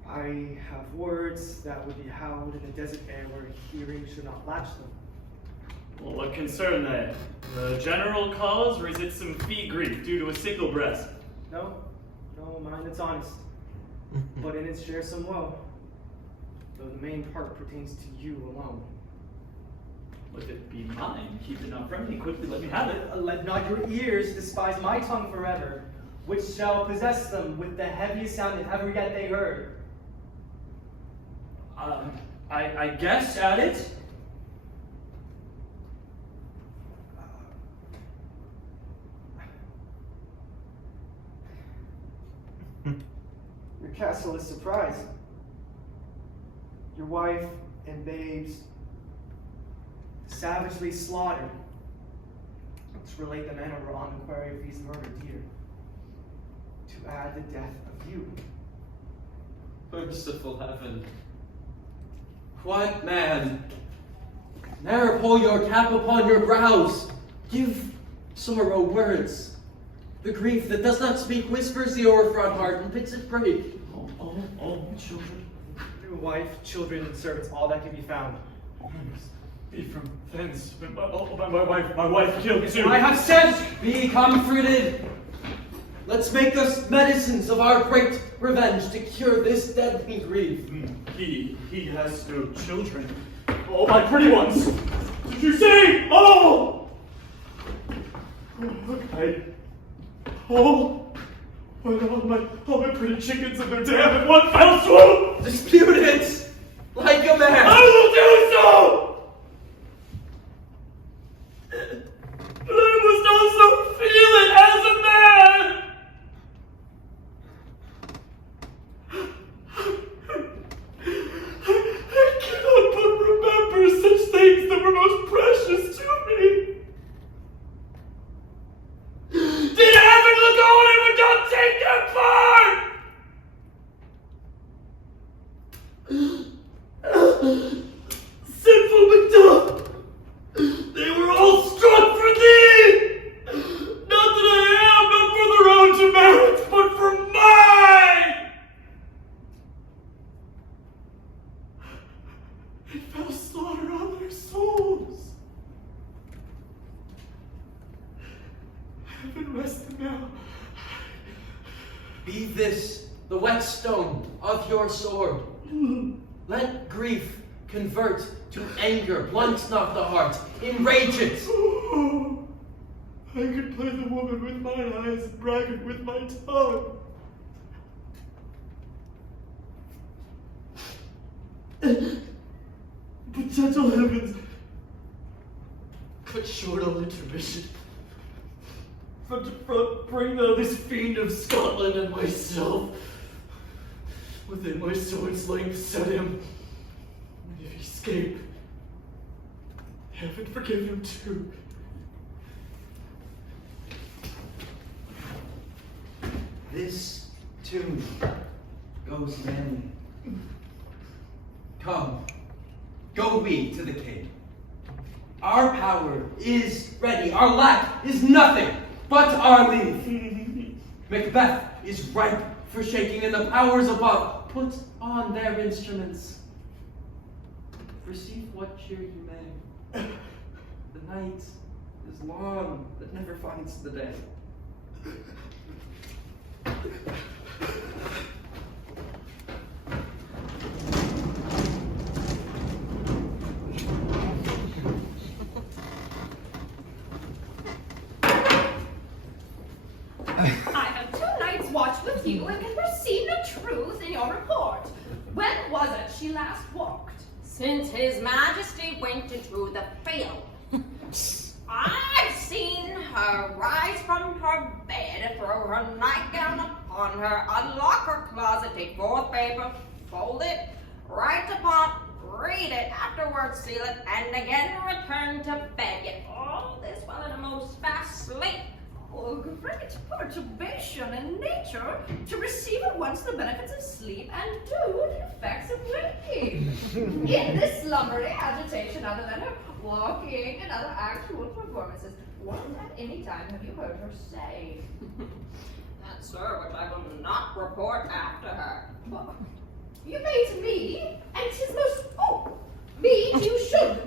I have words that would be howled in the desert air where hearing should not latch them. Well, what concern they? The general cause, or is it some fee grief due to a single breast? No, mine that's honest. But in its share some woe, though the main part pertains to you alone. Let it be mine. Keep it not from me. Quickly let me have it. Let not your ears despise my tongue forever, which shall possess them with the heaviest sound that ever yet they heard. I guess at it. Your castle is surprised. Your wife and babes savagely slaughtered. To relate the manner were on the query of these murdered deer. To add the death of you. Merciful heaven. What man? Ne'er pull your cap upon your brows. Give sorrow words. The grief that does not speak whispers the overfraught heart and bids it break. All children. Your wife, children, and servants, all that can be found. Be from thence. My wife killed too. I have said, Be comforted. Let's make us medicines of our great revenge to cure this deadly grief. He has no children. Oh, my pretty ones! Did you see? Oh! All my pretty chickens and their dam in one fell swoop! Dispute it like a man. I will do so! But I must also feel it as a man! this, the whetstone of your sword. Let grief convert to anger, blunt not the heart, enrage it. I could play the woman with mine eyes and brag it with my tongue. But gentle heavens, cut short all intermission. Front to front, bring thou this fiend of Scotland and myself. Within my sword's length set him. And if he escape, heaven forgive him too. This tune goes manly. Come, go we to the king. Our power is ready. Our lack is nothing but our leave. Macbeth is ripe for shaking, and the powers above put on their instruments. Receive what cheer you may. The night is long, but never finds the day. I have 2 nights' watch with you and can perceive the truth in your report. When was it she last walked? Since His Majesty went into the field. I've seen her rise from her bed, throw her nightgown upon her, unlock her closet, take forth paper, fold it, write upon, read it, afterwards seal it, and again return to bed. Yet all this while in a most fast sleep. Oh, great perturbation in nature to receive at once the benefits of sleep and do the effects of waking. In this slumbering agitation, other than her walking and other actual performances, what at any time have you heard her say? That, sir, which I will not report after her. Well, you may to me, and 'tis most me you should.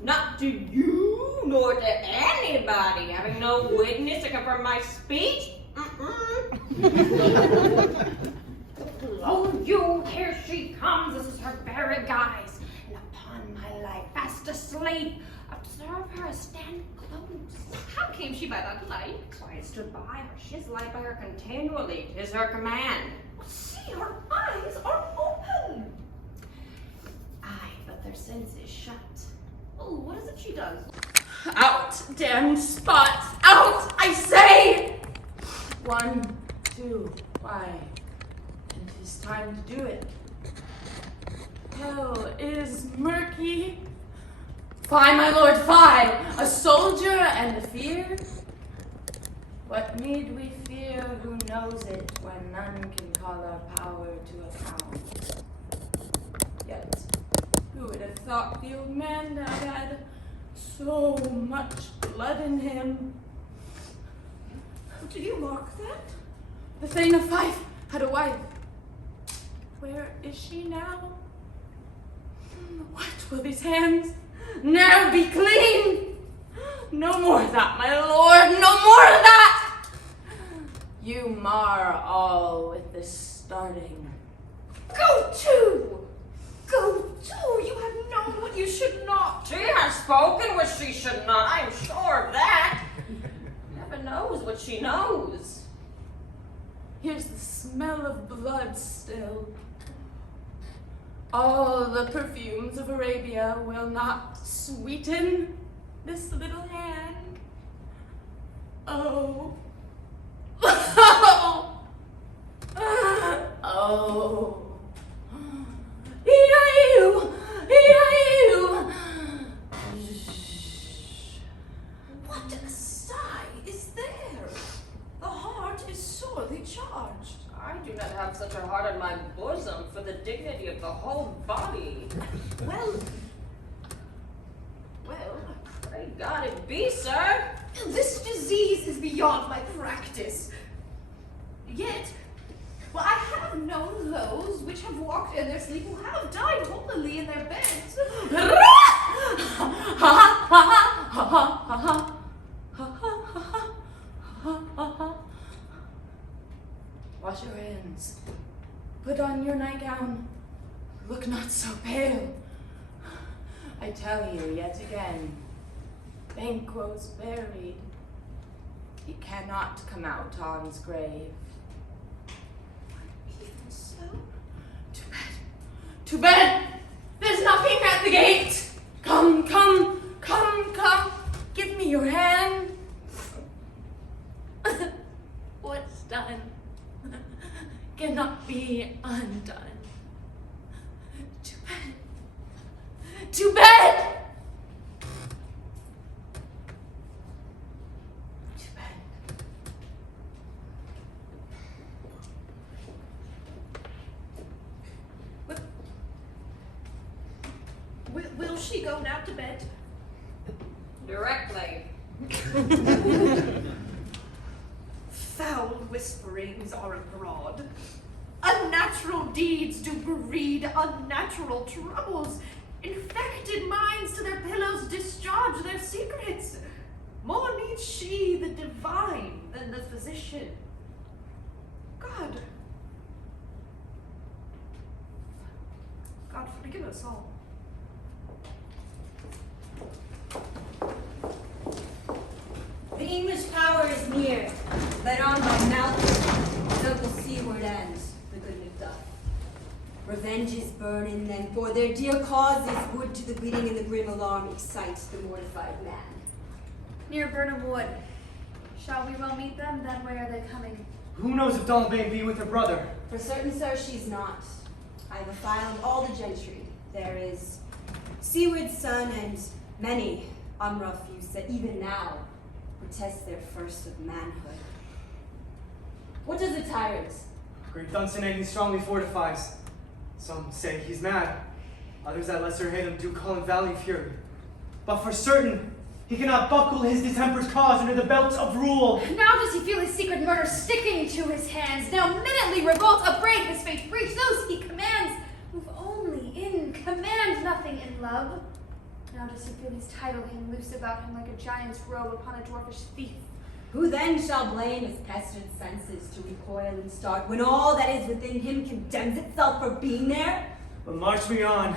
Not to you, nor to anybody, having no witness to confirm my speech. Oh, you, here she comes, this is her very guise, and upon my life, fast asleep, observe her stand close. How came she by that light? I stood by her, she is light by her continually, 'tis her command. See, her eyes are open. Aye, but their senses shut. Oh, what is it she does? Out, damned spots! Out, I say! 1, 2, why? And 'tis time to do it. Hell is murky. Fie, my lord, fie! A soldier and a fear? What need we fear? Who knows it when none can call our power to account? Yet, who would have thought the old man that had so much blood in him? Did you mark that? The Thane of Fife had a wife. Where is she now? What will these hands ne'er be clean? No more of that, my lord, no more of that! You mar all with this starting. Go to! Go to! You have known what you should not. She has spoken what she should not, I am sure of that. Heaven knows what she knows. Here's the smell of blood still. All the perfumes of Arabia will not sweeten this little hand. Oh. Oh. E-I-U! E-I-U! What a sigh is there? The heart is sorely charged. I do not have such a heart in my bosom for the dignity of the whole body. Well, Pray God it be, sir. this disease is beyond my practice. Yet, well, I have known those which have walked in their sleep who have died holily in their beds. Wash nightgown. Look not so pale. I tell you yet again, Banquo's buried. He cannot come out on's grave. Even so? To bed. To bed! There's nothing at the gate! Come, come, come, come. Give me your hand. What's done cannot be undone. To bed. To bed! To bed. Will she go now to bed? Directly. Foul whisperings are abroad. Unnatural deeds do breed unnatural troubles. Infected minds to their pillows discharge their secrets. More needs she the divine than the physician. God forgive us all. The English power is near, but on my mouth, noble seaward ends the good Macduff. Revenge is burning, then for their dear causes, wood to the bleeding and the grim alarm excites the mortified man. Near Burnham Wood. Shall we well meet them? Then where are they coming? Who knows if Donalbain be with her brother? For certain, sir, she's not. I have found all the gentry. There is Seward's son and many unrough youths that even now protest their first of manhood. What does the tyrant? Great Duncan he strongly fortifies. Some say he's mad. Others that lesser hate him do call him Valley Fury. But for certain, he cannot buckle his distemper's cause under the belt of rule. Now does he feel his secret murder sticking to his hands. Now minutely revolt, upbraid his fate, breach those he commands. Move only in command, nothing in love. Now does he feel his title hang loose about him like a giant's robe upon a dwarfish thief. Who then shall blame his pestered senses to recoil and start, when all that is within him condemns itself for being there? But march we on,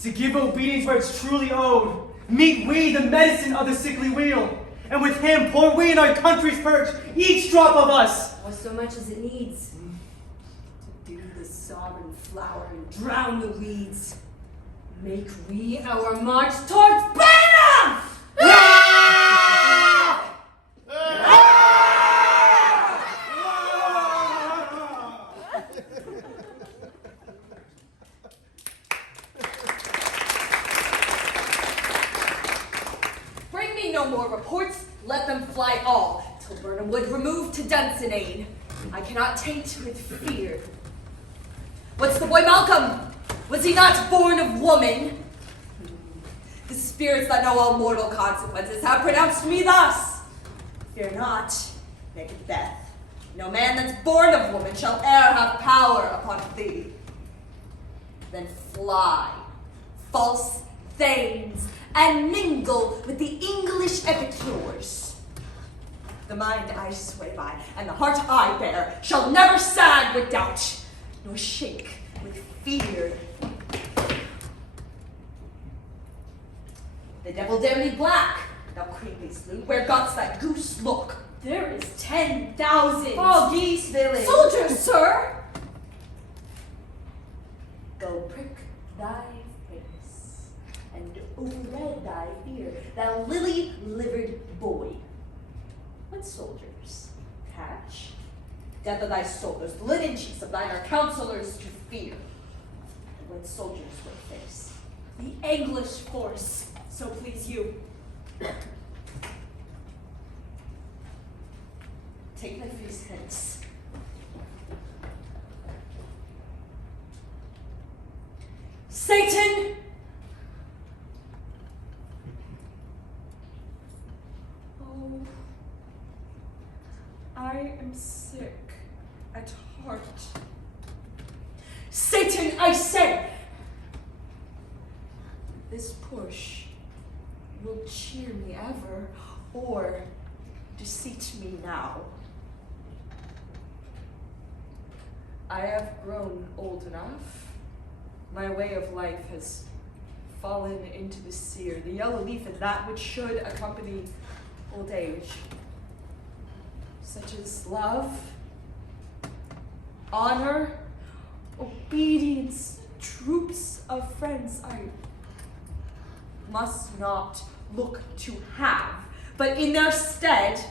to give obedience where it's truly owed. Meet we the medicine of the sickly wheel, and with him pour we in our country's purge, each drop of us. Or so much as it needs, to do the sovereign flower and drown the weeds. Make we our march towards Banff! Bring me no more reports, let them fly all, till Burnham Wood remove to Dunsinane. I cannot taint with fear. What's the boy Malcolm? Was he not born of woman? The spirits that know all mortal consequences have pronounced me thus. Fear not, Macbeth. No man that's born of woman shall e'er have power upon thee. Then fly, false thanes, and mingle with the English epicures. The mind I sway by, and the heart I bear, shall never sag with doubt, nor shake with fear. The devil dare me black, thou crinkly sloop, where got's that goose look? There is 10,000 All geese village. soldiers, sir! Go prick thy face, and overread thy fear, thou lily-livered boy. What soldiers? Catch? Death of thy soldiers, the linen chiefs of thine are counselors to fear. And what soldiers will face? The English force, so please you. Take thy face hence. Satan! Oh, I am sick at heart. Satan, I say! This push will cheer me ever, or deceit me now. I have grown old enough. My way of life has fallen into the sear, the yellow leaf in that which should accompany old age, such as love, honor, obedience, troops of friends I must not look to have, but in their stead,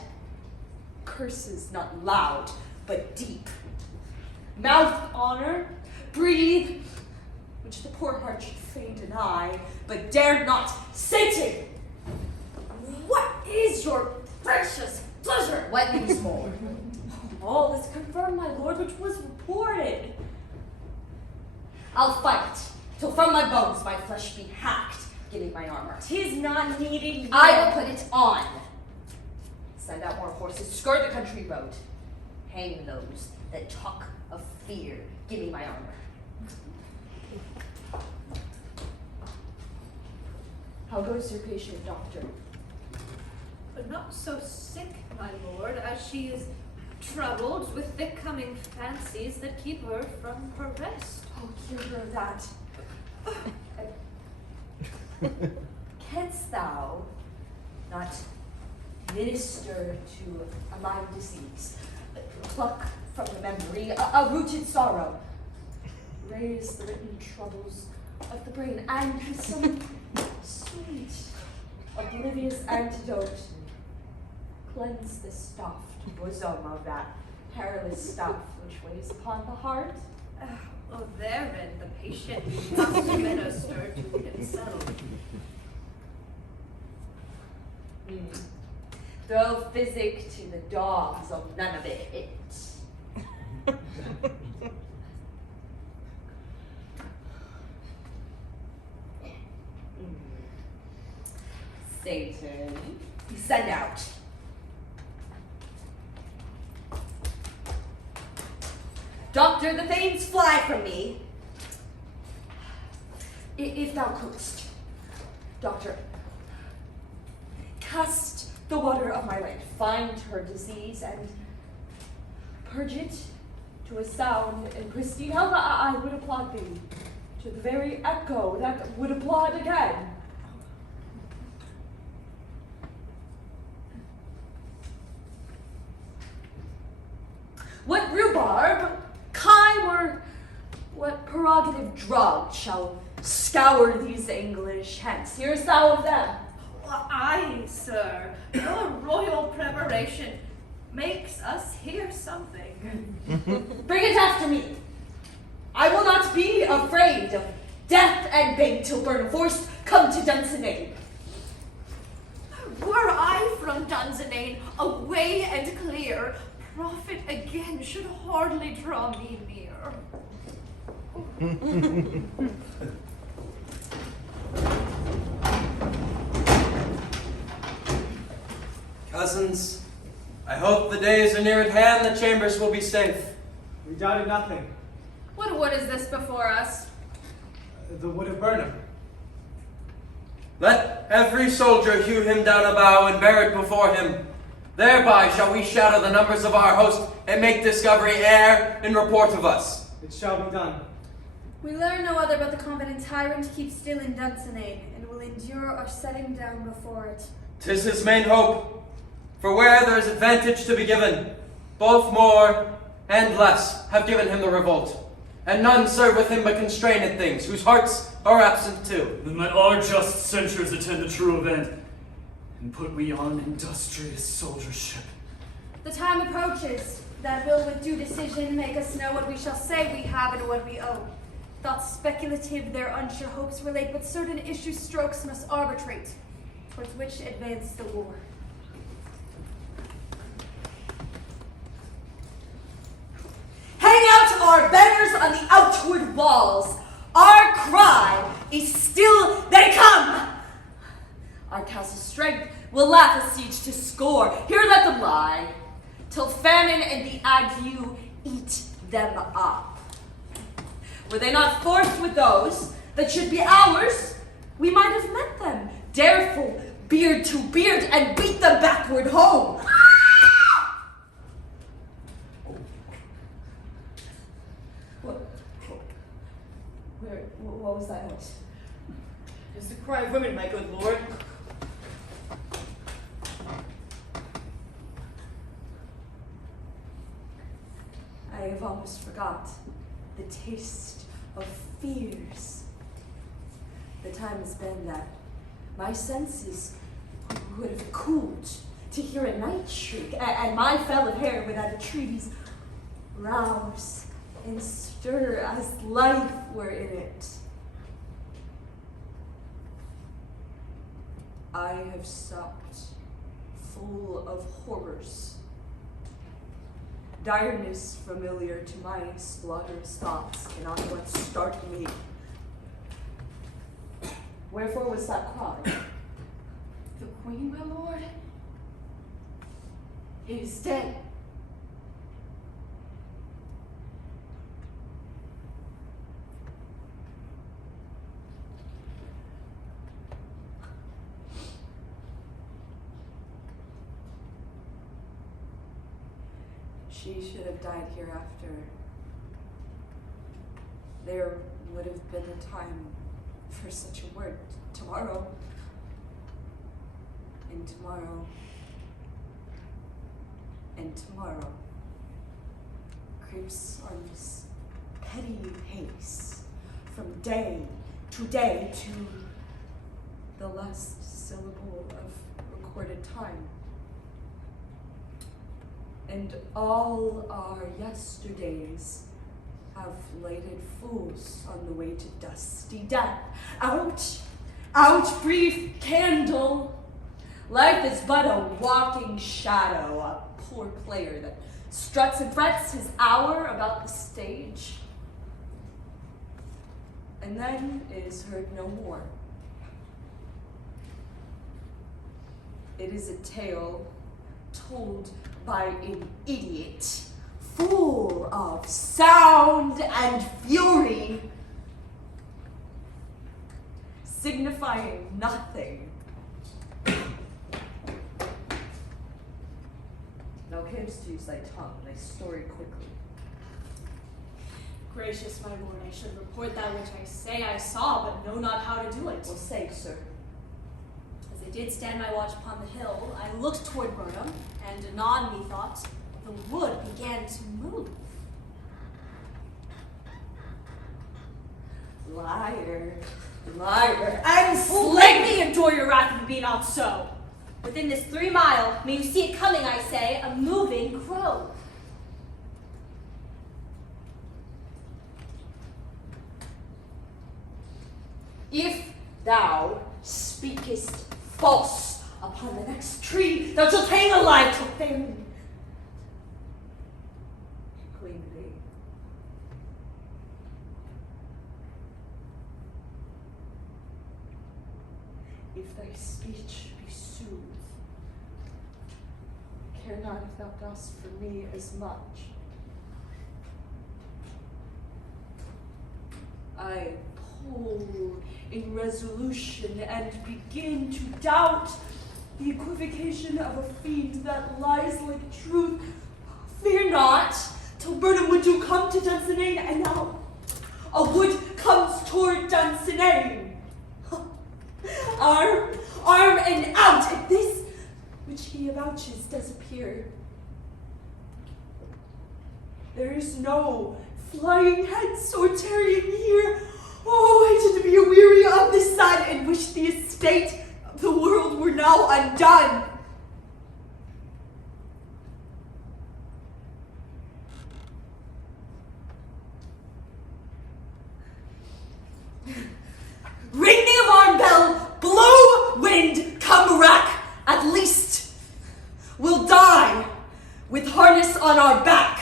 curses not loud, but deep. Mouth honor, breathe, which the poor heart should fain deny, but dared not. Satan, what is your precious pleasure? What news more? All this confirmed, my lord, which was reported. I'll fight, till from my bones my flesh be hacked. Give me my armor. 'Tis not needed yet. I will put it on. Send out more horses, skirt the country road. Hang those that talk of fear. Give me my armor. How goes your patient, doctor? But not so sick, my lord, as she is troubled with thick coming fancies that keep her from her rest. Oh, cure her of that. Canst thou not minister to a lying disease, pluck from the memory a rooted sorrow, raise the written troubles of the brain, and with some sweet, oblivious antidote, cleanse the stuffed bosom of that perilous stuff which weighs upon the heart? Oh, therein the patient must minister to himself. Throw physic to the dogs, of none of it. Satan, send out. Doctor, the Thanes fly from me. If thou couldst, Doctor, cast the water of my land, find her disease, and purge it to a sound and pristine health. I would applaud thee to the very echo that would applaud again. What rhubarb, chyme, or what prerogative drug shall scour these English hands? Hearest thou of them? Aye, sir. Your royal preparation makes us hear something. Bring it after me. I will not be afraid of death and bane till burn forced come to Dunsinane. Were I from Dunsinane, away and clear, profit again should hardly draw me near. Cousins, I hope the days are near at hand the chambers will be safe. We doubted nothing. What wood is this before us? The wood of Burnham. Let every soldier hew him down a bough and bear it before him. Thereby shall we shadow the numbers of our host and make discovery ere in report of us. It shall be done. We learn no other but the confident tyrant keeps still in Dunsinane, and will endure our setting down before it. 'Tis his main hope. For where there is advantage to be given, both more and less have given him the revolt, and none serve with him but constrained things, whose hearts are absent too. Then let our just censures attend the true event, and put we on industrious soldiership. The time approaches that will with due decision make us know what we shall say we have and what we owe. Thoughts speculative their unsure hopes relate, but certain issue strokes must arbitrate, towards which advance the war. Hang out our banners on the outward walls. Our cry is still they come. Our castle's strength will laugh a siege to score. Here let them lie, till famine and the ague eat them up. Were they not forced with those that should be ours, we might have met them, dareful, beard to beard, and beat them backward home. cry of women, my good lord. I have almost forgot the taste of fears. The time has been that my senses would have cooled to hear a night shriek, and my fell of hair without the trees rouse and stir as life were in it. I have supped full of horrors, direness familiar to my slaughterous thoughts cannot but startle me. Wherefore was that cry? The queen, my lord, is dead. She should have died hereafter. There would have been a time for such a word. Tomorrow. And tomorrow. And tomorrow. Creeps on this petty pace from day to the last syllable of recorded time. And all our yesterdays have lighted fools on the way to dusty death. Out, brief candle! Life is but a walking shadow, a poor player that struts and frets his hour about the stage, and then is heard no more. It is a tale told by an idiot, full of sound and fury, signifying nothing. Now canst use thy tongue, thy story quickly. Gracious my lord, I should report that which I say I saw, but know not how to do it. Well, say, sir. As I did stand my watch upon the hill, I looked toward Burnham, and anon methought the wood began to move. Liar, and let me endure your wrath if it be not so. Within this 3 mile, may you see it coming, I say, a moving crow. If thou speakest false upon the next tree, thou shalt hang alive till Thane claim thee. If thy speech be soothed, care not if thou dost for me as much. I pull in resolution and begin to doubt the equivocation of a fiend that lies like truth. Fear not, till Burnham would do come to Dunsinane, and now a wood comes toward Dunsinane. Arm and out, and this which he avouches does appear. There is no flying hence or tarrying here. Oh, I should be weary of the sun, and wish the estate of the world were now undone. Ring the alarm bell, blow wind, come rack, at least we'll die with harness on our back.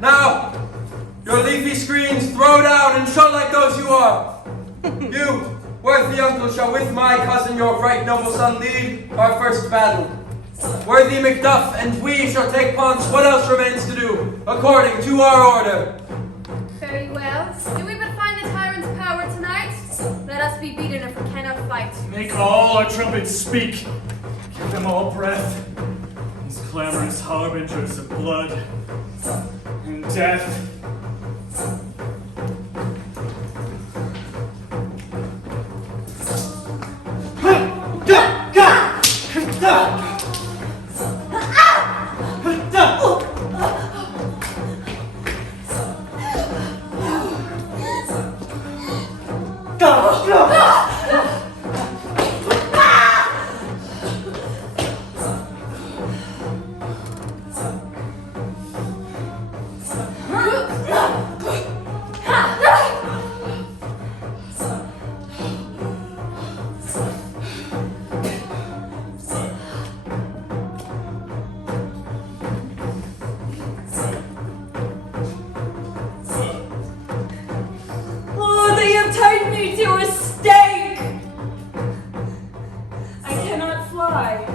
Now, your leafy screens throw down and shut like those you are. You, worthy uncle, shall with my cousin, your right noble son, lead our first battle. Worthy Macduff and we shall take Ponce. What else remains to do, according to our order? Very well. Do we but find the tyrant's power tonight? Let us be beaten if we cannot fight. Make all our trumpets speak. Give them all breath. These clamorous harbingers of blood and death. Oh, they have tied me to a stake! I cannot fly.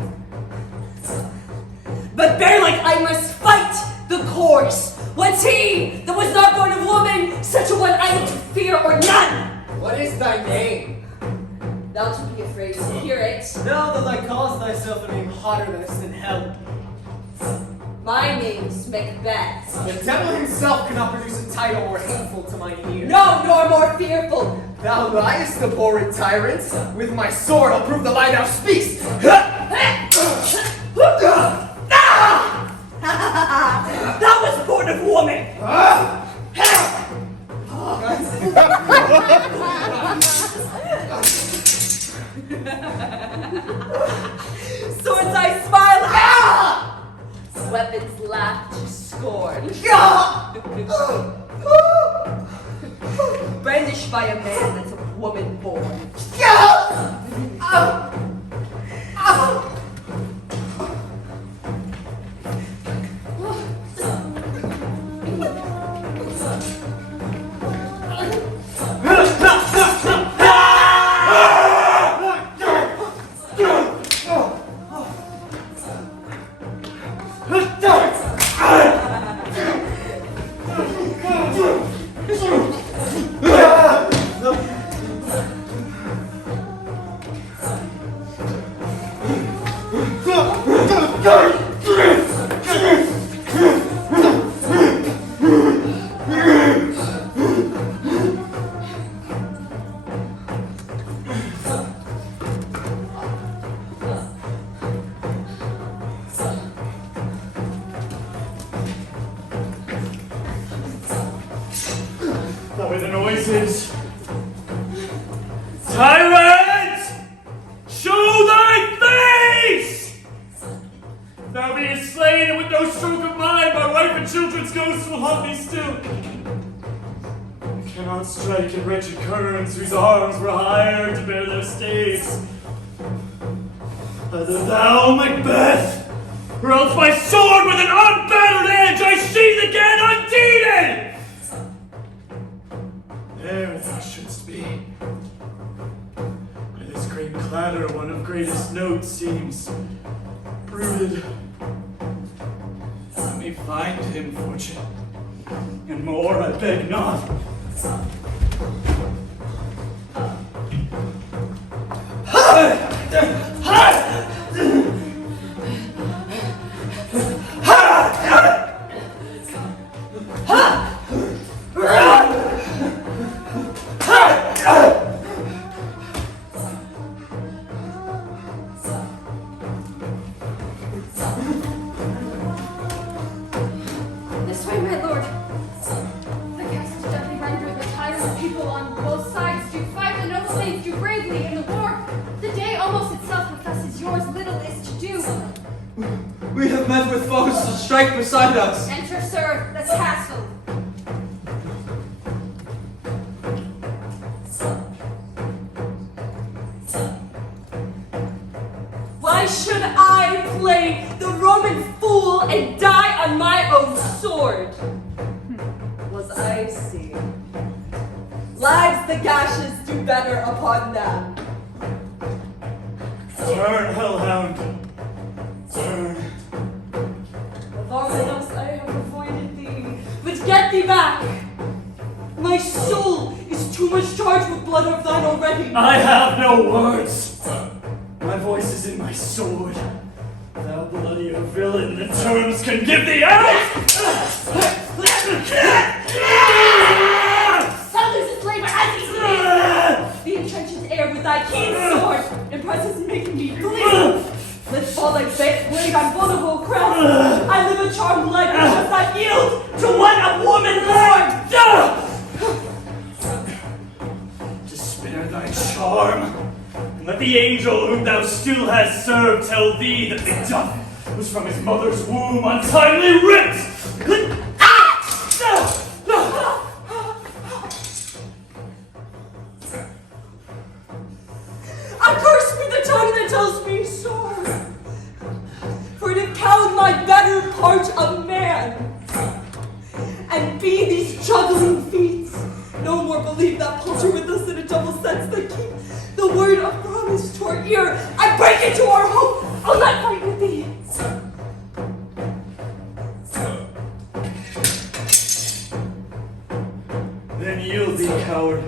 But bear like I must fight the course. What's he that was not born of woman? Such a one I am to fear or none. What is thy name? Thou to be afraid to hear it. Now that thou callest thyself a name hotter than hell. My name's Macbeth. The devil himself cannot produce a title more hateful to mine ear. No, nor more fearful. Thou liest, abhorred tyrant. With my sword I'll prove the lie thou speakst. Thou was born of woman. Swords I smile. Weapons laugh to scorn. Brandished by a man that's a woman born. What were the noises? Tyrant! Show thy face! Thou beest slain, and with no stroke of mine, my wife and children's ghosts will haunt me still. I cannot strike at wretched kerns whose arms were hired to bear their staves. Either thou, Macbeth, or else my sword with an unbattered edge I sheathe again undeeded! There thou shouldst be. By this great clatter, one of greatest note seems brooded. Let me find him, fortune, and more I beg not. This way, my lord. The castle's doubly rendered, the tyrant people on both sides do fight, the noble maids do bravely in the war. The day almost itself professes yours, little is to do. We have met with foes to strike beside us. Enter, sir, the castle. should I play the Roman fool and die on my own sword? Was I see? Lives the gashes do better upon them. Turn, hellhound. Turn. Varvanos, I have avoided thee, but get thee back! My soul is too much charged with blood of thine already. I have no words. My voice is in my sword. Thou bloodier villain, the terms can give thee out! Sun loses labor as he sleeps! The entrenching air with thy keen sword impresses making me bleed. Let fall like blade on vulnerable crown. I live a charmed life and does not yield to one of woman born. To spare thy charm, and let the angel whom thou still hast served tell thee that Macduff was from his mother's womb untimely ripped! Accursed be the tongue that tells me so. For to count my better part of man, and be these juggling feats, no more believe that palter with us in a double sense that keep the word of promise to our ear. I break it to our hope. I'll not fight with thee. Then yield thee, coward,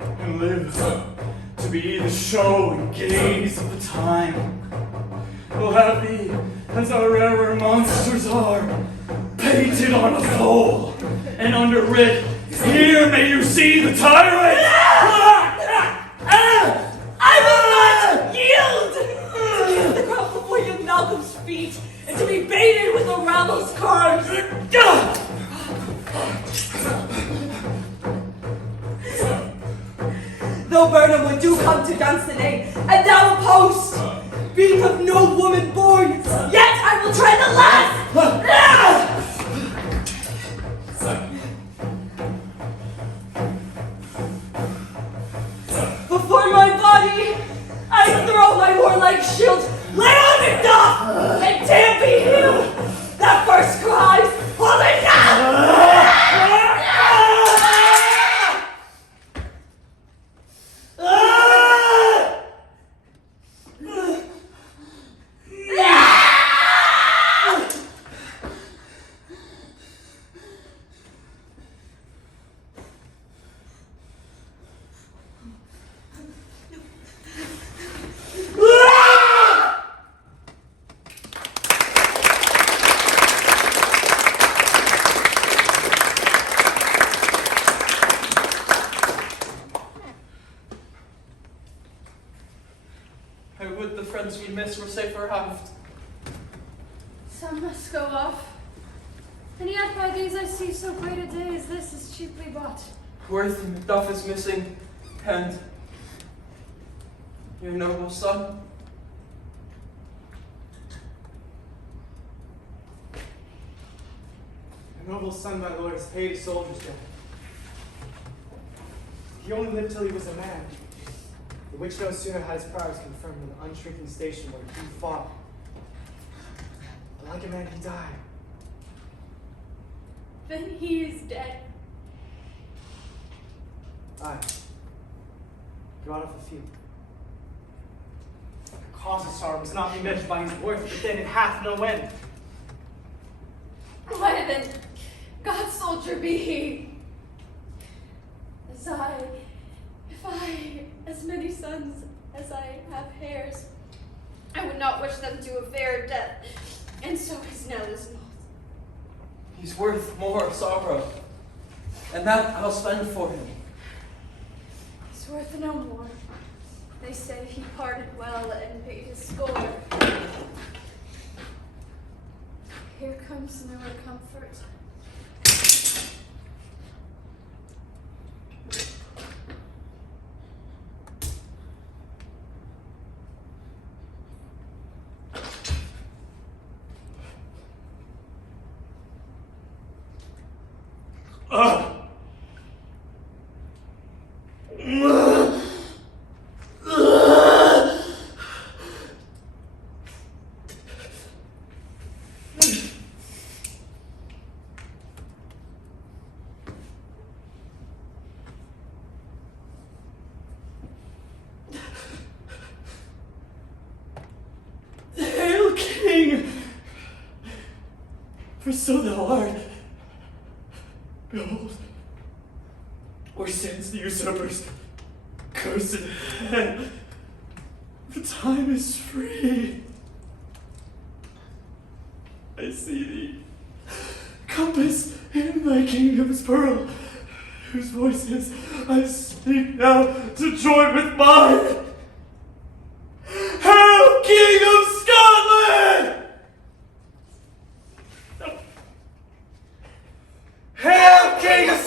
and live to be the show and gaze of the time. We'll have thee, as our rarer monsters are, painted on a pole, and under writ, here may you see the tyrant! I will not yield to kiss the ground before young Malcolm's feet, and to be baited with the rabble's cards. Though Burnham would do come to Dunsinane, and thou opposed, being of no woman born, yet I will try the last! Before my body, I throw my warlike shield, lay on Macduff, and damn be him that first cries, holy now! I would the friends we miss were safer halved. Some must go off. And yet by these I see so great a day as this is cheaply bought. Worth and Macduff is missing, and your noble son. A noble son, my lord, has paid his soldier's debt. He only lived till he was a man, the which no sooner had his prowess confirmed in the unshrinking station where he fought. But like a man, he died. Then he is dead. Aye. Brought off the field. The cause of sorrow must not be measured by his worth, but then it hath no end. Why then, God's soldier be he. If I, as many sons as I have hairs, I would not wish them to a fair death, and so his knell is not. He's worth more sorrow, and that I'll spend for him. He's worth no more. They say he parted well and paid his score. Here comes no comfort. for so thou art. Behold, where stands the usurper's cursed head? The time is free. I see thee, compass in thy kingdom's pearl, whose voices I speak now to join with mine. Hail, King of Scotland! Hail, King of